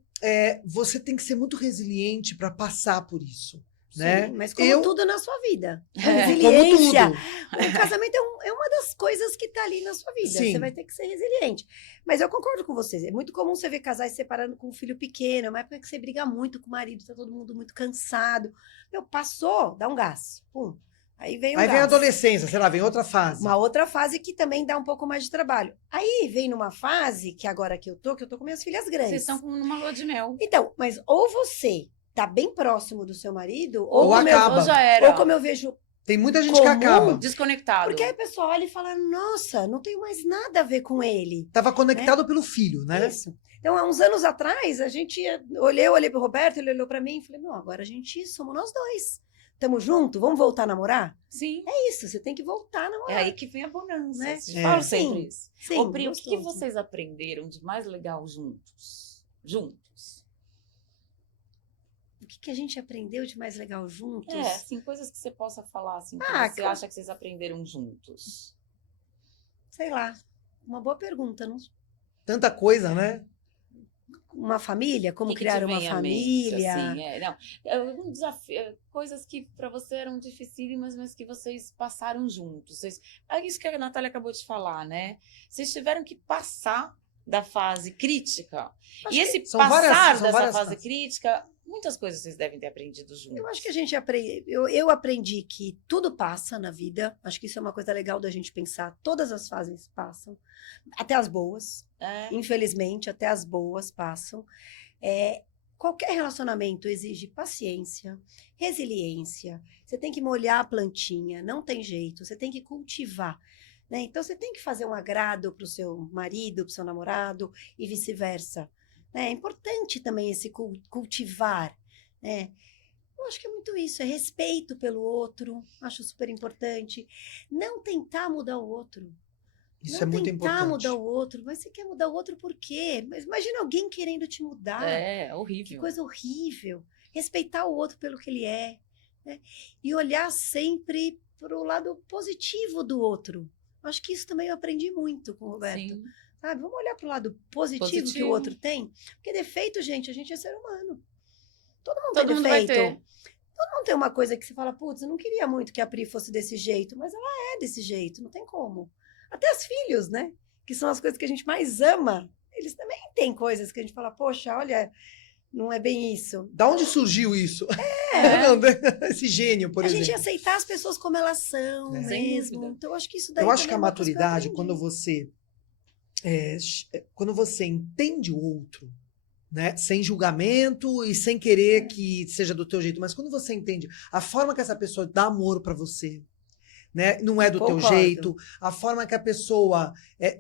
você tem que ser muito resiliente para passar por isso. Sim, Né? mas como tudo na sua vida. É, Como Resiliência. tudo. O casamento é uma das coisas que tá ali na sua vida. Sim. Você vai ter que ser resiliente. Mas eu concordo com vocês. É muito comum você ver casais se separando com um filho pequeno. É uma época que você briga muito com o marido, tá todo mundo muito cansado. Passou, dá um gás. Pum. Aí vem o Aí gás. vem a adolescência, sei lá, vem outra fase. Uma outra fase que também dá um pouco mais de trabalho. Aí vem numa fase que agora que eu tô com minhas filhas grandes. Vocês estão numa lua de mel. Então, mas ou você tá bem próximo do seu marido, Ou como acaba. Ou já era. ou como eu vejo. Tem muita gente que Comum. acaba. Desconectado. Porque aí a pessoa olha e fala: nossa, não tenho mais nada a ver com ele. Tava conectado pelo filho, né? Isso. Então, há uns anos atrás, a gente olhei pro Roberto, ele olhou pra mim e falei: não, agora a gente somos nós dois. Tamo junto, vamos voltar a namorar? Sim. É isso, você tem que voltar a É namorar. aí que vem a bonança. Né? Eu falo Sim. sempre isso. Sim, Ô, Pri, o que gostoso. vocês aprenderam de mais legal juntos? Juntos. O que a gente aprendeu de mais legal juntos? Assim, coisas que você possa falar, assim, que você como- acha que vocês aprenderam juntos. Sei lá, uma boa pergunta. Não... Tanta coisa, né? Uma família, como Que criar te uma vem à mente, família. assim, não. É um desafio, coisas que para você eram dificílimas, mas que vocês passaram juntos. É isso que a Natália acabou de falar, né? Vocês tiveram que passar da fase crítica. Acho E que esse são passar várias- são dessa várias fase fases. crítica, muitas coisas vocês devem ter aprendido juntos. Eu acho que a gente aprende. Eu aprendi que tudo passa na vida. Acho que isso é uma coisa legal da gente pensar. Todas as fases passam, até as boas. Infelizmente, até as boas passam. Qualquer relacionamento exige paciência, resiliência. Você tem que molhar a plantinha, não tem jeito. Você tem que cultivar. Né? Então, você tem que fazer um agrado para o seu marido, para o seu namorado e vice-versa. Né? É importante também esse cultivar. Né? Eu acho que é muito isso, é respeito pelo outro, acho super importante. Não tentar mudar o outro. Isso Não é muito tentar importante. mudar o outro, mas você quer mudar o outro por quê? Mas imagina alguém querendo te mudar. É Que horrível. coisa horrível. Respeitar o outro pelo que ele é. Né? E olhar sempre para o lado positivo do outro. Acho que isso também eu aprendi muito com o Roberto. Sim. Sabe? Vamos olhar para o lado positivo que o outro tem. Porque defeito, gente, a gente é ser humano. Todo mundo Todo tem mundo vai defeito. ter. Todo mundo tem uma coisa que você fala, putz, eu não queria muito que a Pri fosse desse jeito, mas ela é desse jeito, não tem como. Até os filhos, né? Que são as coisas que a gente mais ama. Eles também têm coisas que a gente fala, poxa, olha, não é bem isso. Da onde surgiu isso? Esse gênio, por a exemplo. gente aceitar as pessoas como elas são Sem mesmo. dúvida. Então, eu acho que isso daí Eu acho que também a é uma coisa que eu maturidade, aprendi. quando você entende o outro, né, sem julgamento e sem querer que seja do teu jeito, mas quando você entende a forma que essa pessoa dá amor pra você, né, não é do teu Concordo. jeito, a forma que a pessoa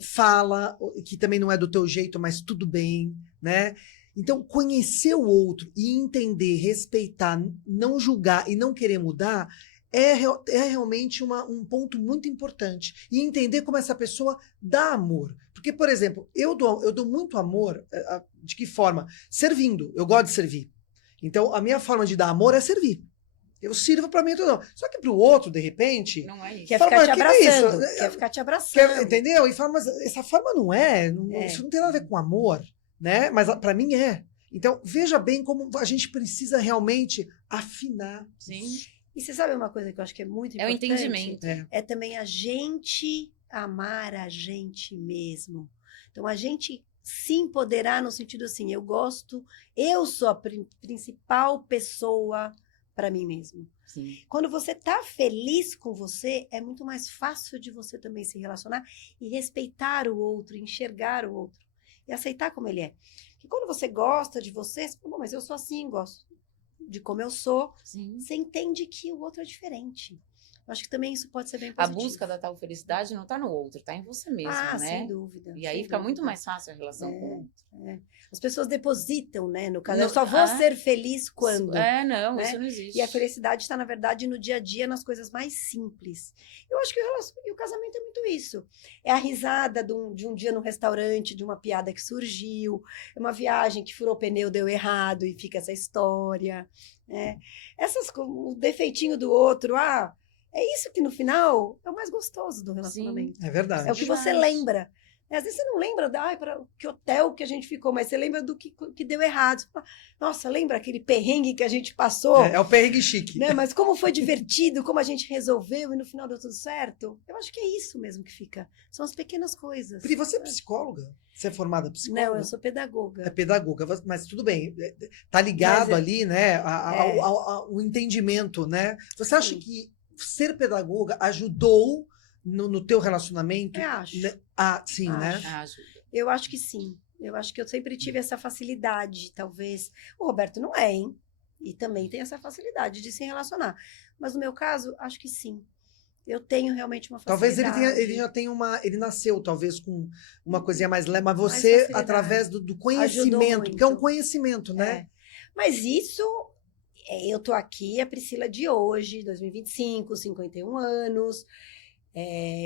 fala, que também não é do teu jeito, mas tudo bem, né? Então, conhecer o outro e entender, respeitar, não julgar e não querer mudar é realmente um ponto muito importante. E entender como essa pessoa dá amor. Porque, por exemplo, eu dou muito amor, de que forma? Servindo. Eu gosto de servir. Então, a minha forma de dar amor é servir. Eu sirvo para mim tudo. Só que para o outro, de repente... Não é isso. Quer Fala, ficar te mas que que é isso? abraçando. Quer ficar te abraçando. Entendeu? E fala, mas essa forma não é. Isso não tem nada a ver com amor, né? Mas para mim é. Então, veja bem como a gente precisa realmente afinar. Sim. E você sabe uma coisa que eu acho que é muito É o importante? entendimento. É também a gente amar a gente mesmo. Então, a gente se empoderar no sentido assim, eu sou a principal pessoa para mim mesmo. Sim. Quando você tá feliz com você, é muito mais fácil de você também se relacionar e respeitar o outro, enxergar o outro e aceitar como ele é. Porque quando você gosta de você fala, bom, mas eu sou assim, gosto de como eu sou, Sim. você entende que o outro é diferente. Eu acho que também isso pode ser bem A positivo. busca da tal felicidade não está no outro, está em você mesmo, né? Sem dúvida. E aí fica muito mais fácil a relação com o outro. As pessoas depositam, né, no caso. No- Eu só vou ser feliz quando. Não, né? isso não existe. E a felicidade está, na verdade, no dia a dia, nas coisas mais simples. Eu acho que o casamento é muito isso. É a risada de um dia no restaurante, de uma piada que surgiu, é uma viagem que furou o pneu, deu errado e fica essa história. Né? O defeitinho do outro, é isso que no final é o mais gostoso do relacionamento. É verdade. É o que você lembra. Às vezes você não lembra para que hotel que a gente ficou, mas você lembra do que deu errado. Você fala, nossa, lembra aquele perrengue que a gente passou? É o perrengue chique. Né? Mas como foi divertido, como a gente resolveu e no final deu tudo certo. Eu acho que é isso mesmo que fica. São as pequenas coisas. Pri, você é psicóloga? Você é formada psicóloga? Não, eu sou pedagoga. É pedagoga, mas tudo bem. Tá ligado ali, né? O entendimento, né? Você acha que ser pedagoga ajudou no teu relacionamento? Eu acho. Sim, Acho. né? Ajuda. Eu acho que sim. Eu acho que eu sempre tive essa facilidade, talvez. O Roberto não é, hein? E também tem essa facilidade de se relacionar. Mas no meu caso, acho que sim. Eu tenho realmente uma Talvez facilidade. ele já tenha ele nasceu talvez com uma coisinha mais leve, mas você, facilidade. através do conhecimento, porque é um muito. conhecimento, né? É. Mas isso, eu tô aqui, a Priscila de hoje, 2025, 51 anos.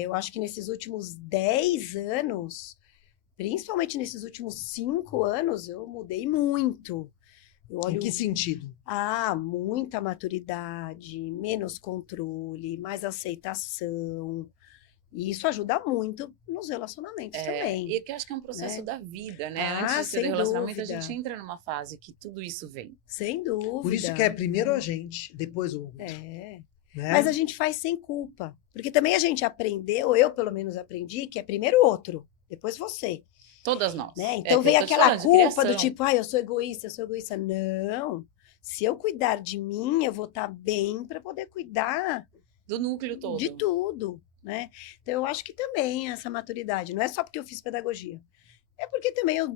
Eu acho que nesses últimos 10 anos, principalmente nesses últimos 5 anos, eu mudei muito. Eu olho, Em que sentido? muita maturidade, menos controle, mais aceitação. E isso ajuda muito nos relacionamentos também. E que eu acho que é um processo da vida, né? Ah, Antes de ter sem relacionamento, dúvida. a gente entra numa fase que tudo isso vem. Sem dúvida. Por isso que é primeiro a gente, depois o outro. É. Né? Mas a gente faz sem culpa. Porque também a gente aprendeu, ou eu pelo menos aprendi, que é primeiro o outro, depois você. Todas nós. Né? Então que vem eu tô te aquela falando de culpa do criação. tipo, eu sou egoísta, eu sou egoísta. Não. Se eu cuidar de mim, eu vou estar bem para poder cuidar Do núcleo todo. de tudo, né? Então eu acho que também essa maturidade, não é só porque eu fiz pedagogia. É porque também eu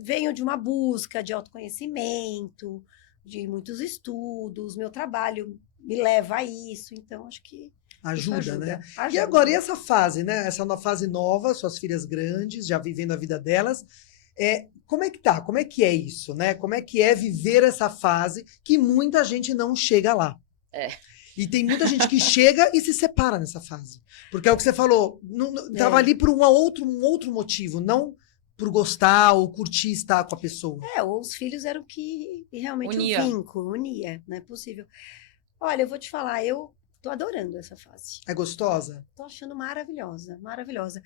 venho de uma busca de autoconhecimento, de muitos estudos, meu trabalho me leva a isso, então acho que isso Ajuda, né? E Ajuda. agora, e essa fase, né? Essa fase nova, suas filhas grandes, já vivendo a vida delas. Como é que tá? Como é que é isso, né? Como é que é viver essa fase que muita gente não chega lá? E tem muita gente que chega e se separa nessa fase. Porque é o que você falou, tava ali por um outro motivo, não por gostar ou curtir estar com a pessoa. Ou os filhos eram que realmente Unia. o vínculo, unia, não é possível. Olha, eu vou te falar, eu tô adorando essa fase. É gostosa? Tô achando maravilhosa, maravilhosa.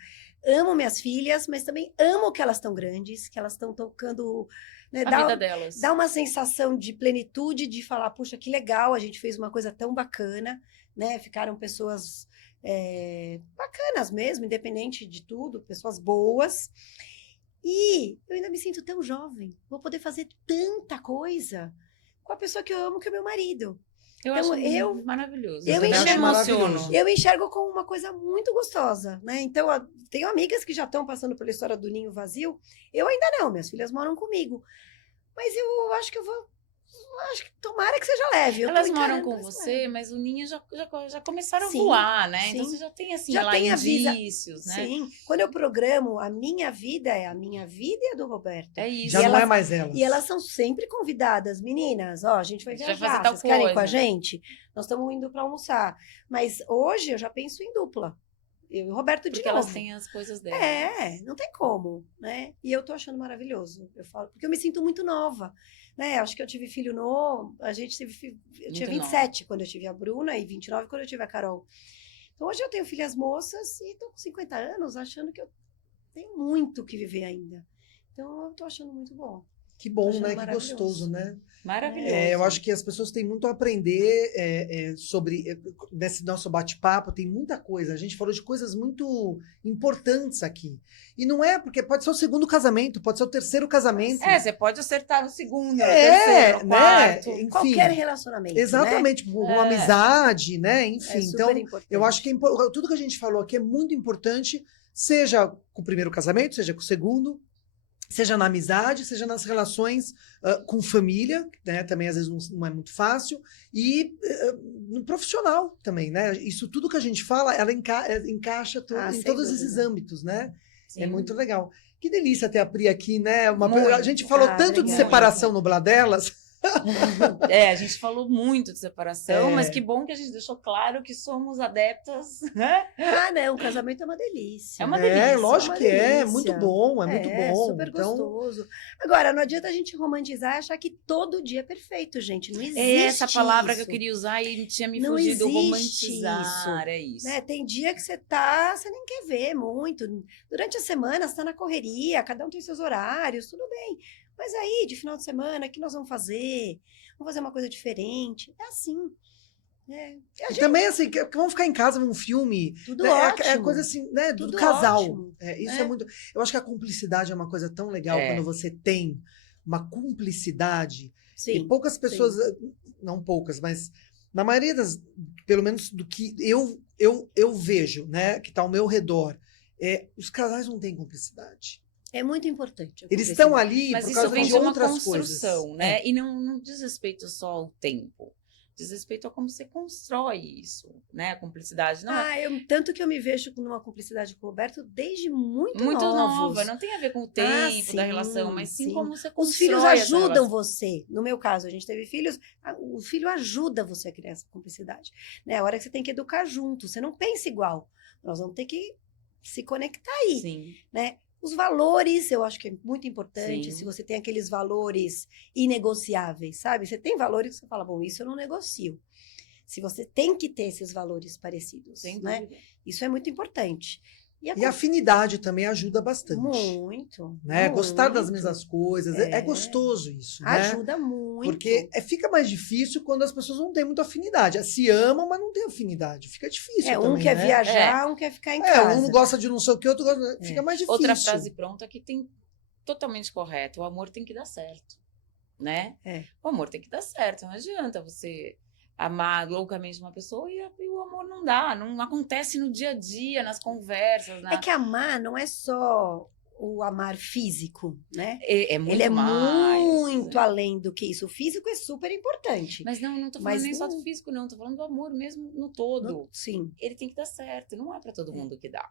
Amo minhas filhas, mas também amo que elas estão grandes, que elas estão tocando, né, A vida delas. dá uma sensação de plenitude, de falar, puxa, que legal, a gente fez uma coisa tão bacana, né? Ficaram pessoas bacanas mesmo, independente de tudo, pessoas boas. E eu ainda me sinto tão jovem, vou poder fazer tanta coisa com a pessoa que eu amo, que é meu marido. Eu Então, acho maravilhoso. eu também me enxergo- emociono. Eu enxergo como uma coisa muito gostosa, né? Então, tenho amigas que já estão passando pela história do ninho vazio. Eu ainda não, minhas filhas moram comigo. Mas eu acho que eu vou Acho que tomara que seja leve. Eu tô Elas moram encarando com mais você, leve. mas o ninho já começaram Sim, a voar, né? Então sim. você já tem, assim, Já lá tem indícios, né? Sim. Quando eu programo, a minha vida é a minha vida e a do Roberto. É isso. Já não é mais elas. E elas são sempre convidadas, meninas. Ó, a gente vai A gente vai viajar. fazer tal Vocês querem ir com a coisa. gente? Nós estamos indo para almoçar. Mas hoje eu já penso em dupla. Eu e o Roberto de Porque novo. elas têm as coisas delas. Não tem como, né? E eu tô achando maravilhoso. Eu falo, porque eu me sinto muito nova, né? Acho que eu tive filho novo, a gente teve filho, eu tinha Muito 27 quando eu tive a Bruna e 29 quando eu tive a Carol. Então hoje eu tenho filhas moças e tô com 50 anos achando que eu tenho muito que viver ainda. Então eu tô achando muito bom. Que bom, Achando né? Que maravilhoso. gostoso, né? Maravilhoso. Eu acho que as pessoas têm muito a aprender sobre nesse nosso bate-papo, tem muita coisa. A gente falou de coisas muito importantes aqui. E não é porque pode ser o segundo casamento, pode ser o terceiro casamento. Você pode acertar no segundo, no terceiro, no né? quarto. Enfim, Qualquer relacionamento, exatamente, uma amizade, né? né? Enfim, É então super importante. eu acho que tudo que a gente falou aqui é muito importante, seja com o primeiro casamento, seja com o segundo, seja na amizade, seja nas relações com família, né? Também às vezes não é muito fácil, e no profissional também, né? Isso tudo que a gente fala, ela encaixa em sem todos dúvida. esses âmbitos, né? Sim. É muito legal. Que delícia ter a Pri aqui, né? Muito. A gente falou tanto de legal. separação no Bladelas. A gente falou muito de separação, mas que bom que a gente deixou claro que somos adeptas, né? Ah, não, o casamento é uma delícia. É uma delícia. Lógico uma que é, delícia. muito bom, é muito bom. Super Então, gostoso. Agora, não adianta a gente romantizar e achar que todo dia é perfeito, gente. Não existe É essa palavra que eu isso, queria usar e tinha me Não fugido, existe romantizar, é isso. né? Tem dia que você nem quer ver muito. Durante a semana, você tá na correria, cada um tem seus horários, tudo bem. Mas aí, de final de semana, o que nós vamos fazer? Vamos fazer uma coisa diferente. É assim. Né? e também assim, vamos ficar em casa, ver um filme. Tudo Né? ótimo. É coisa assim, né? Do Tudo casal. ótimo. Isso É. é muito. Eu acho que a cumplicidade é uma coisa tão legal quando você tem uma cumplicidade. E Sim. poucas pessoas, não poucas, mas na maioria das, pelo menos do que eu vejo, né? Que está ao meu redor, os casais não têm cumplicidade. É muito importante. a Eles estão cumplicidade. ali Mas por isso causa vem de de uma outras construção, coisas. né? E não diz respeito só ao tempo. Diz respeito a como você constrói isso, né? A cumplicidade. Não Tanto que eu me vejo numa cumplicidade com o Roberto desde muito muito novos. nova, não tem a ver com o tempo da sim, relação, mas sim sim. como você Os constrói filhos essa ajudam relação. você. No meu caso, a gente teve filhos, o filho ajuda você a criar essa cumplicidade. Né? A hora que você tem que educar junto, você não pensa igual. Nós vamos ter que se conectar aí. Sim. Né? Os valores, eu acho que é muito importante. Sim. Se você tem aqueles valores inegociáveis, sabe? Você tem valores que você fala, bom, isso eu não negocio. Se você tem que ter esses valores parecidos, Sem né? dúvida. Isso é muito importante. E a afinidade também ajuda bastante. Muito. Né? Gostar das muito. mesmas coisas. É gostoso isso, né? Ajuda muito. Porque fica mais difícil quando as pessoas não têm muita afinidade. Se amam, mas não têm afinidade. Fica difícil também, um quer né? viajar, um quer ficar em casa. Um gosta de não sei o que, outro gosta... Fica mais difícil. Outra frase pronta que tem totalmente correta. O amor tem que dar certo, né? O amor tem que dar certo. Não adianta você amar loucamente uma pessoa e o amor não dá. Não acontece no dia a dia, nas conversas. É que amar não é só o amar físico, né? É muito Ele é mais. muito além do que isso. O físico é super importante. Mas não tô falando nem só do físico, não. Tô falando do amor mesmo no todo. Sim. Ele tem que dar certo. Não é pra todo mundo que dá.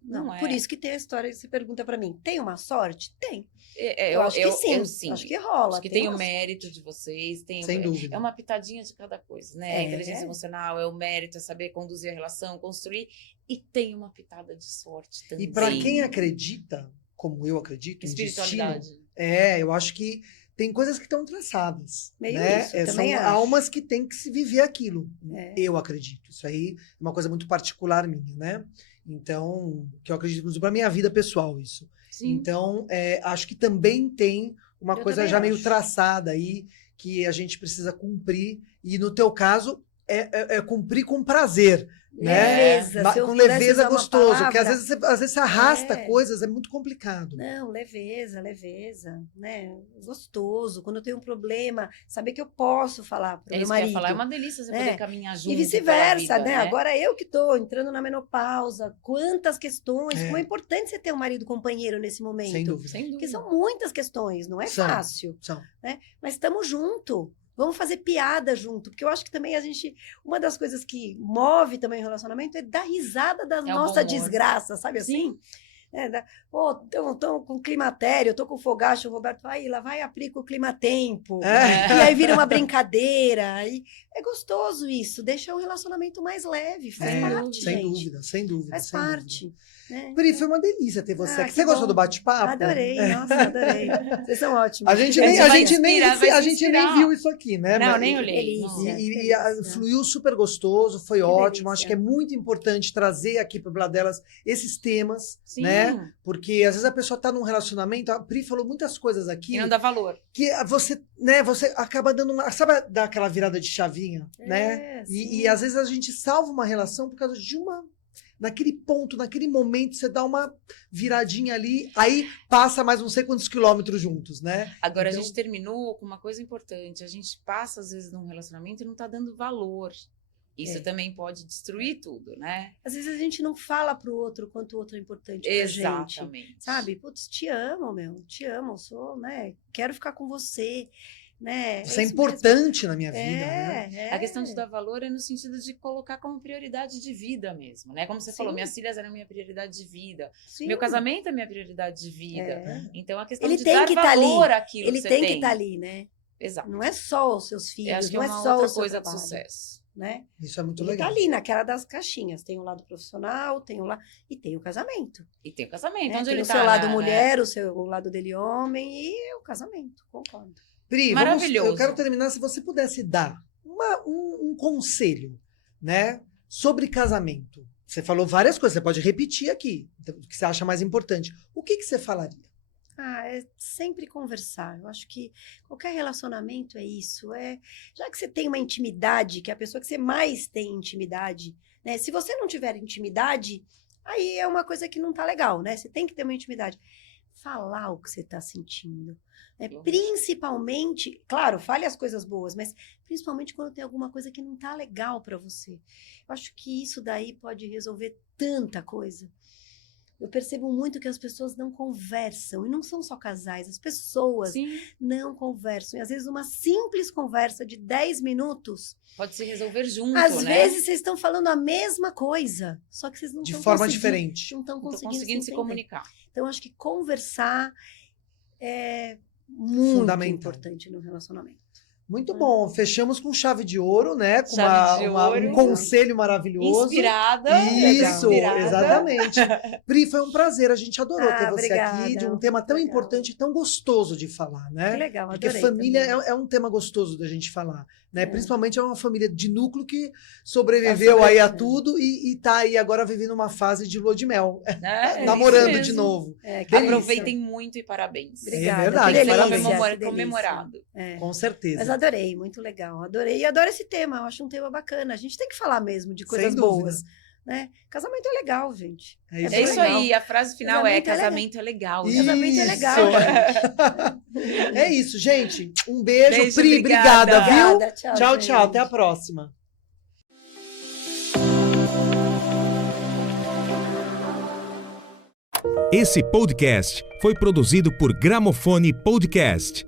Não é. Por isso que tem a história, você pergunta pra mim, tem uma sorte? Tem. Eu acho que sim. Eu sim. Acho que rola. Acho que tem o mérito de vocês. Sem dúvida. É uma pitadinha de cada coisa, né? A inteligência emocional é o mérito, é saber conduzir a relação, construir. E tem uma pitada de sorte também. E para quem acredita, como eu acredito, em espiritualidade. destino, eu acho que tem coisas que estão traçadas. Meio né? isso, eu São também acho. almas que têm que se viver aquilo. É. Eu acredito. Isso aí é uma coisa muito particular minha, né? Então, que eu acredito, inclusive, para minha vida pessoal, isso. Sim. Então, acho que também tem uma Eu coisa também já meio acho. traçada aí, que a gente precisa cumprir. E no teu caso, é cumprir com prazer. Leveza, Né? se eu Com pudesse leveza usar uma gostoso, palavra- porque às vezes você arrasta coisas, é muito complicado. Não, leveza, né? Gostoso. Quando eu tenho um problema, saber que eu posso falar para o É meu isso que eu ia marido. falar, é uma delícia você poder caminhar junto. E vice-versa, pela vida, né? Agora eu que estou entrando na menopausa, quantas questões, como é importante você ter um marido companheiro nesse momento. Sem dúvida. Sem dúvida. Porque são muitas questões, não é fácil. São. Né? Mas estamos junto. Vamos fazer piada junto, porque eu acho que também uma das coisas que move também o relacionamento é dar risada da o nossa bom humor. desgraça, sabe assim? Tô com climatério, eu tô com fogacho, o Roberto, aí lá vai aplica o climatempo. E aí vira uma brincadeira. E é gostoso isso, deixa o relacionamento mais leve, faz parte, sem gente. Sem dúvida. Faz sem parte. dúvida. Né? Pri, foi uma delícia ter você aqui. que Você gostou bom. do bate-papo? Adorei, nossa, adorei. Vocês são ótimos. A gente Vai nem inspirar. viu isso aqui, né? Não, Mas- nem olhei. delícia. E fluiu super gostoso, foi ótimo. delícia. Acho que é muito importante trazer aqui para o Bladelas esses temas, Sim. né? Porque às vezes a pessoa está num relacionamento, a Pri falou muitas coisas aqui, E não dá valor. que você acaba dando uma, sabe, dar aquela virada de chavinha, né? Sim. E às vezes a gente salva uma relação por causa de naquele ponto, naquele momento, você dá uma viradinha ali, aí passa mais não sei quantos quilômetros juntos, né? Agora, Então- a gente terminou com uma coisa importante. A gente passa, às vezes, num relacionamento e não tá dando valor. Isso também pode destruir tudo, né? Às vezes a gente não fala pro outro quanto o outro é importante pra gente. Exatamente. Sabe? Putz, te amo, te amo, né? Quero ficar com você, né? Isso é isso importante na minha vida, mesmo. né? A questão de dar valor é no sentido de colocar como prioridade de vida mesmo, né? Como você falou, minhas filhas eram minha prioridade de vida. Sim. Meu casamento é minha prioridade de vida. É. Então, a questão Ele de tem dar que tá valor ali. àquilo Ele que você tem que estar ali, né? Exato. Não é só os seus Eu filhos, acho que não é é uma só outra o seu coisa de trabalho, sucesso. né? Isso é muito Ele legal. tá ali naquela das caixinhas. Tem o lado profissional, tem o lado... E tem o casamento. E tem o casamento, Né? onde Tem ele o tá, seu lado né? mulher, o lado dele homem e o casamento. Concordo. Pri, Maravilhoso. eu quero terminar se você pudesse dar um conselho, né, sobre casamento. Você falou várias coisas, você pode repetir aqui, o que você acha mais importante. O que você falaria? É sempre conversar. Eu acho que qualquer relacionamento é isso. Já que você tem uma intimidade, que é a pessoa que você mais tem intimidade, né? Se você não tiver intimidade, aí é uma coisa que não tá legal, né? Você tem que ter uma intimidade. Falar o que você tá sentindo. Né? Principalmente, claro, fale as coisas boas, mas principalmente quando tem alguma coisa que não tá legal para você. Eu acho que isso daí pode resolver tanta coisa. Eu percebo muito que as pessoas não conversam, e não são só casais, as pessoas não conversam. E às vezes uma simples conversa de 10 minutos, Pode se resolver junto, às né? vezes vocês estão falando a mesma coisa, só que vocês não De estão forma conseguindo, diferente. não estão Não tô conseguindo, conseguindo se entender. comunicar. Então, eu acho que conversar é muito Fundamental. importante no relacionamento. Muito bom. Fechamos com chave de ouro, né? Com Chave de ouro. um conselho maravilhoso. Inspirada. Isso, Inspirada. exatamente. Pri, foi um prazer. A gente adorou ter você obrigada. aqui, de um tema tão Legal. importante e tão gostoso de falar, né? Que legal, Porque adorei família também. é um tema gostoso da gente falar, né? É. Principalmente é uma família de núcleo que sobreviveu Tá aí a sobrevivendo. tudo e tá aí agora vivendo uma fase de lua de mel, É, namorando isso de mesmo. novo. Que Delícia. Aproveitem muito e parabéns. Obrigada. verdade, que delícia, parabéns. que delícia. Comemorado. Com certeza. Mas adorei, muito legal. Adorei. E adoro esse tema, eu acho um tema bacana. A gente tem que falar mesmo de coisas Sem dúvida. boas. Né? Casamento é legal, gente. É isso É isso legal. aí, a frase final Casamento é legal. casamento é legal. Isso. Casamento é legal, gente. É isso, gente. Um beijo. Beijo, Pri, obrigada. viu? Obrigada, tchau, Tchau, gente. tchau. Até a próxima. Esse podcast foi produzido por Gramofone Podcast.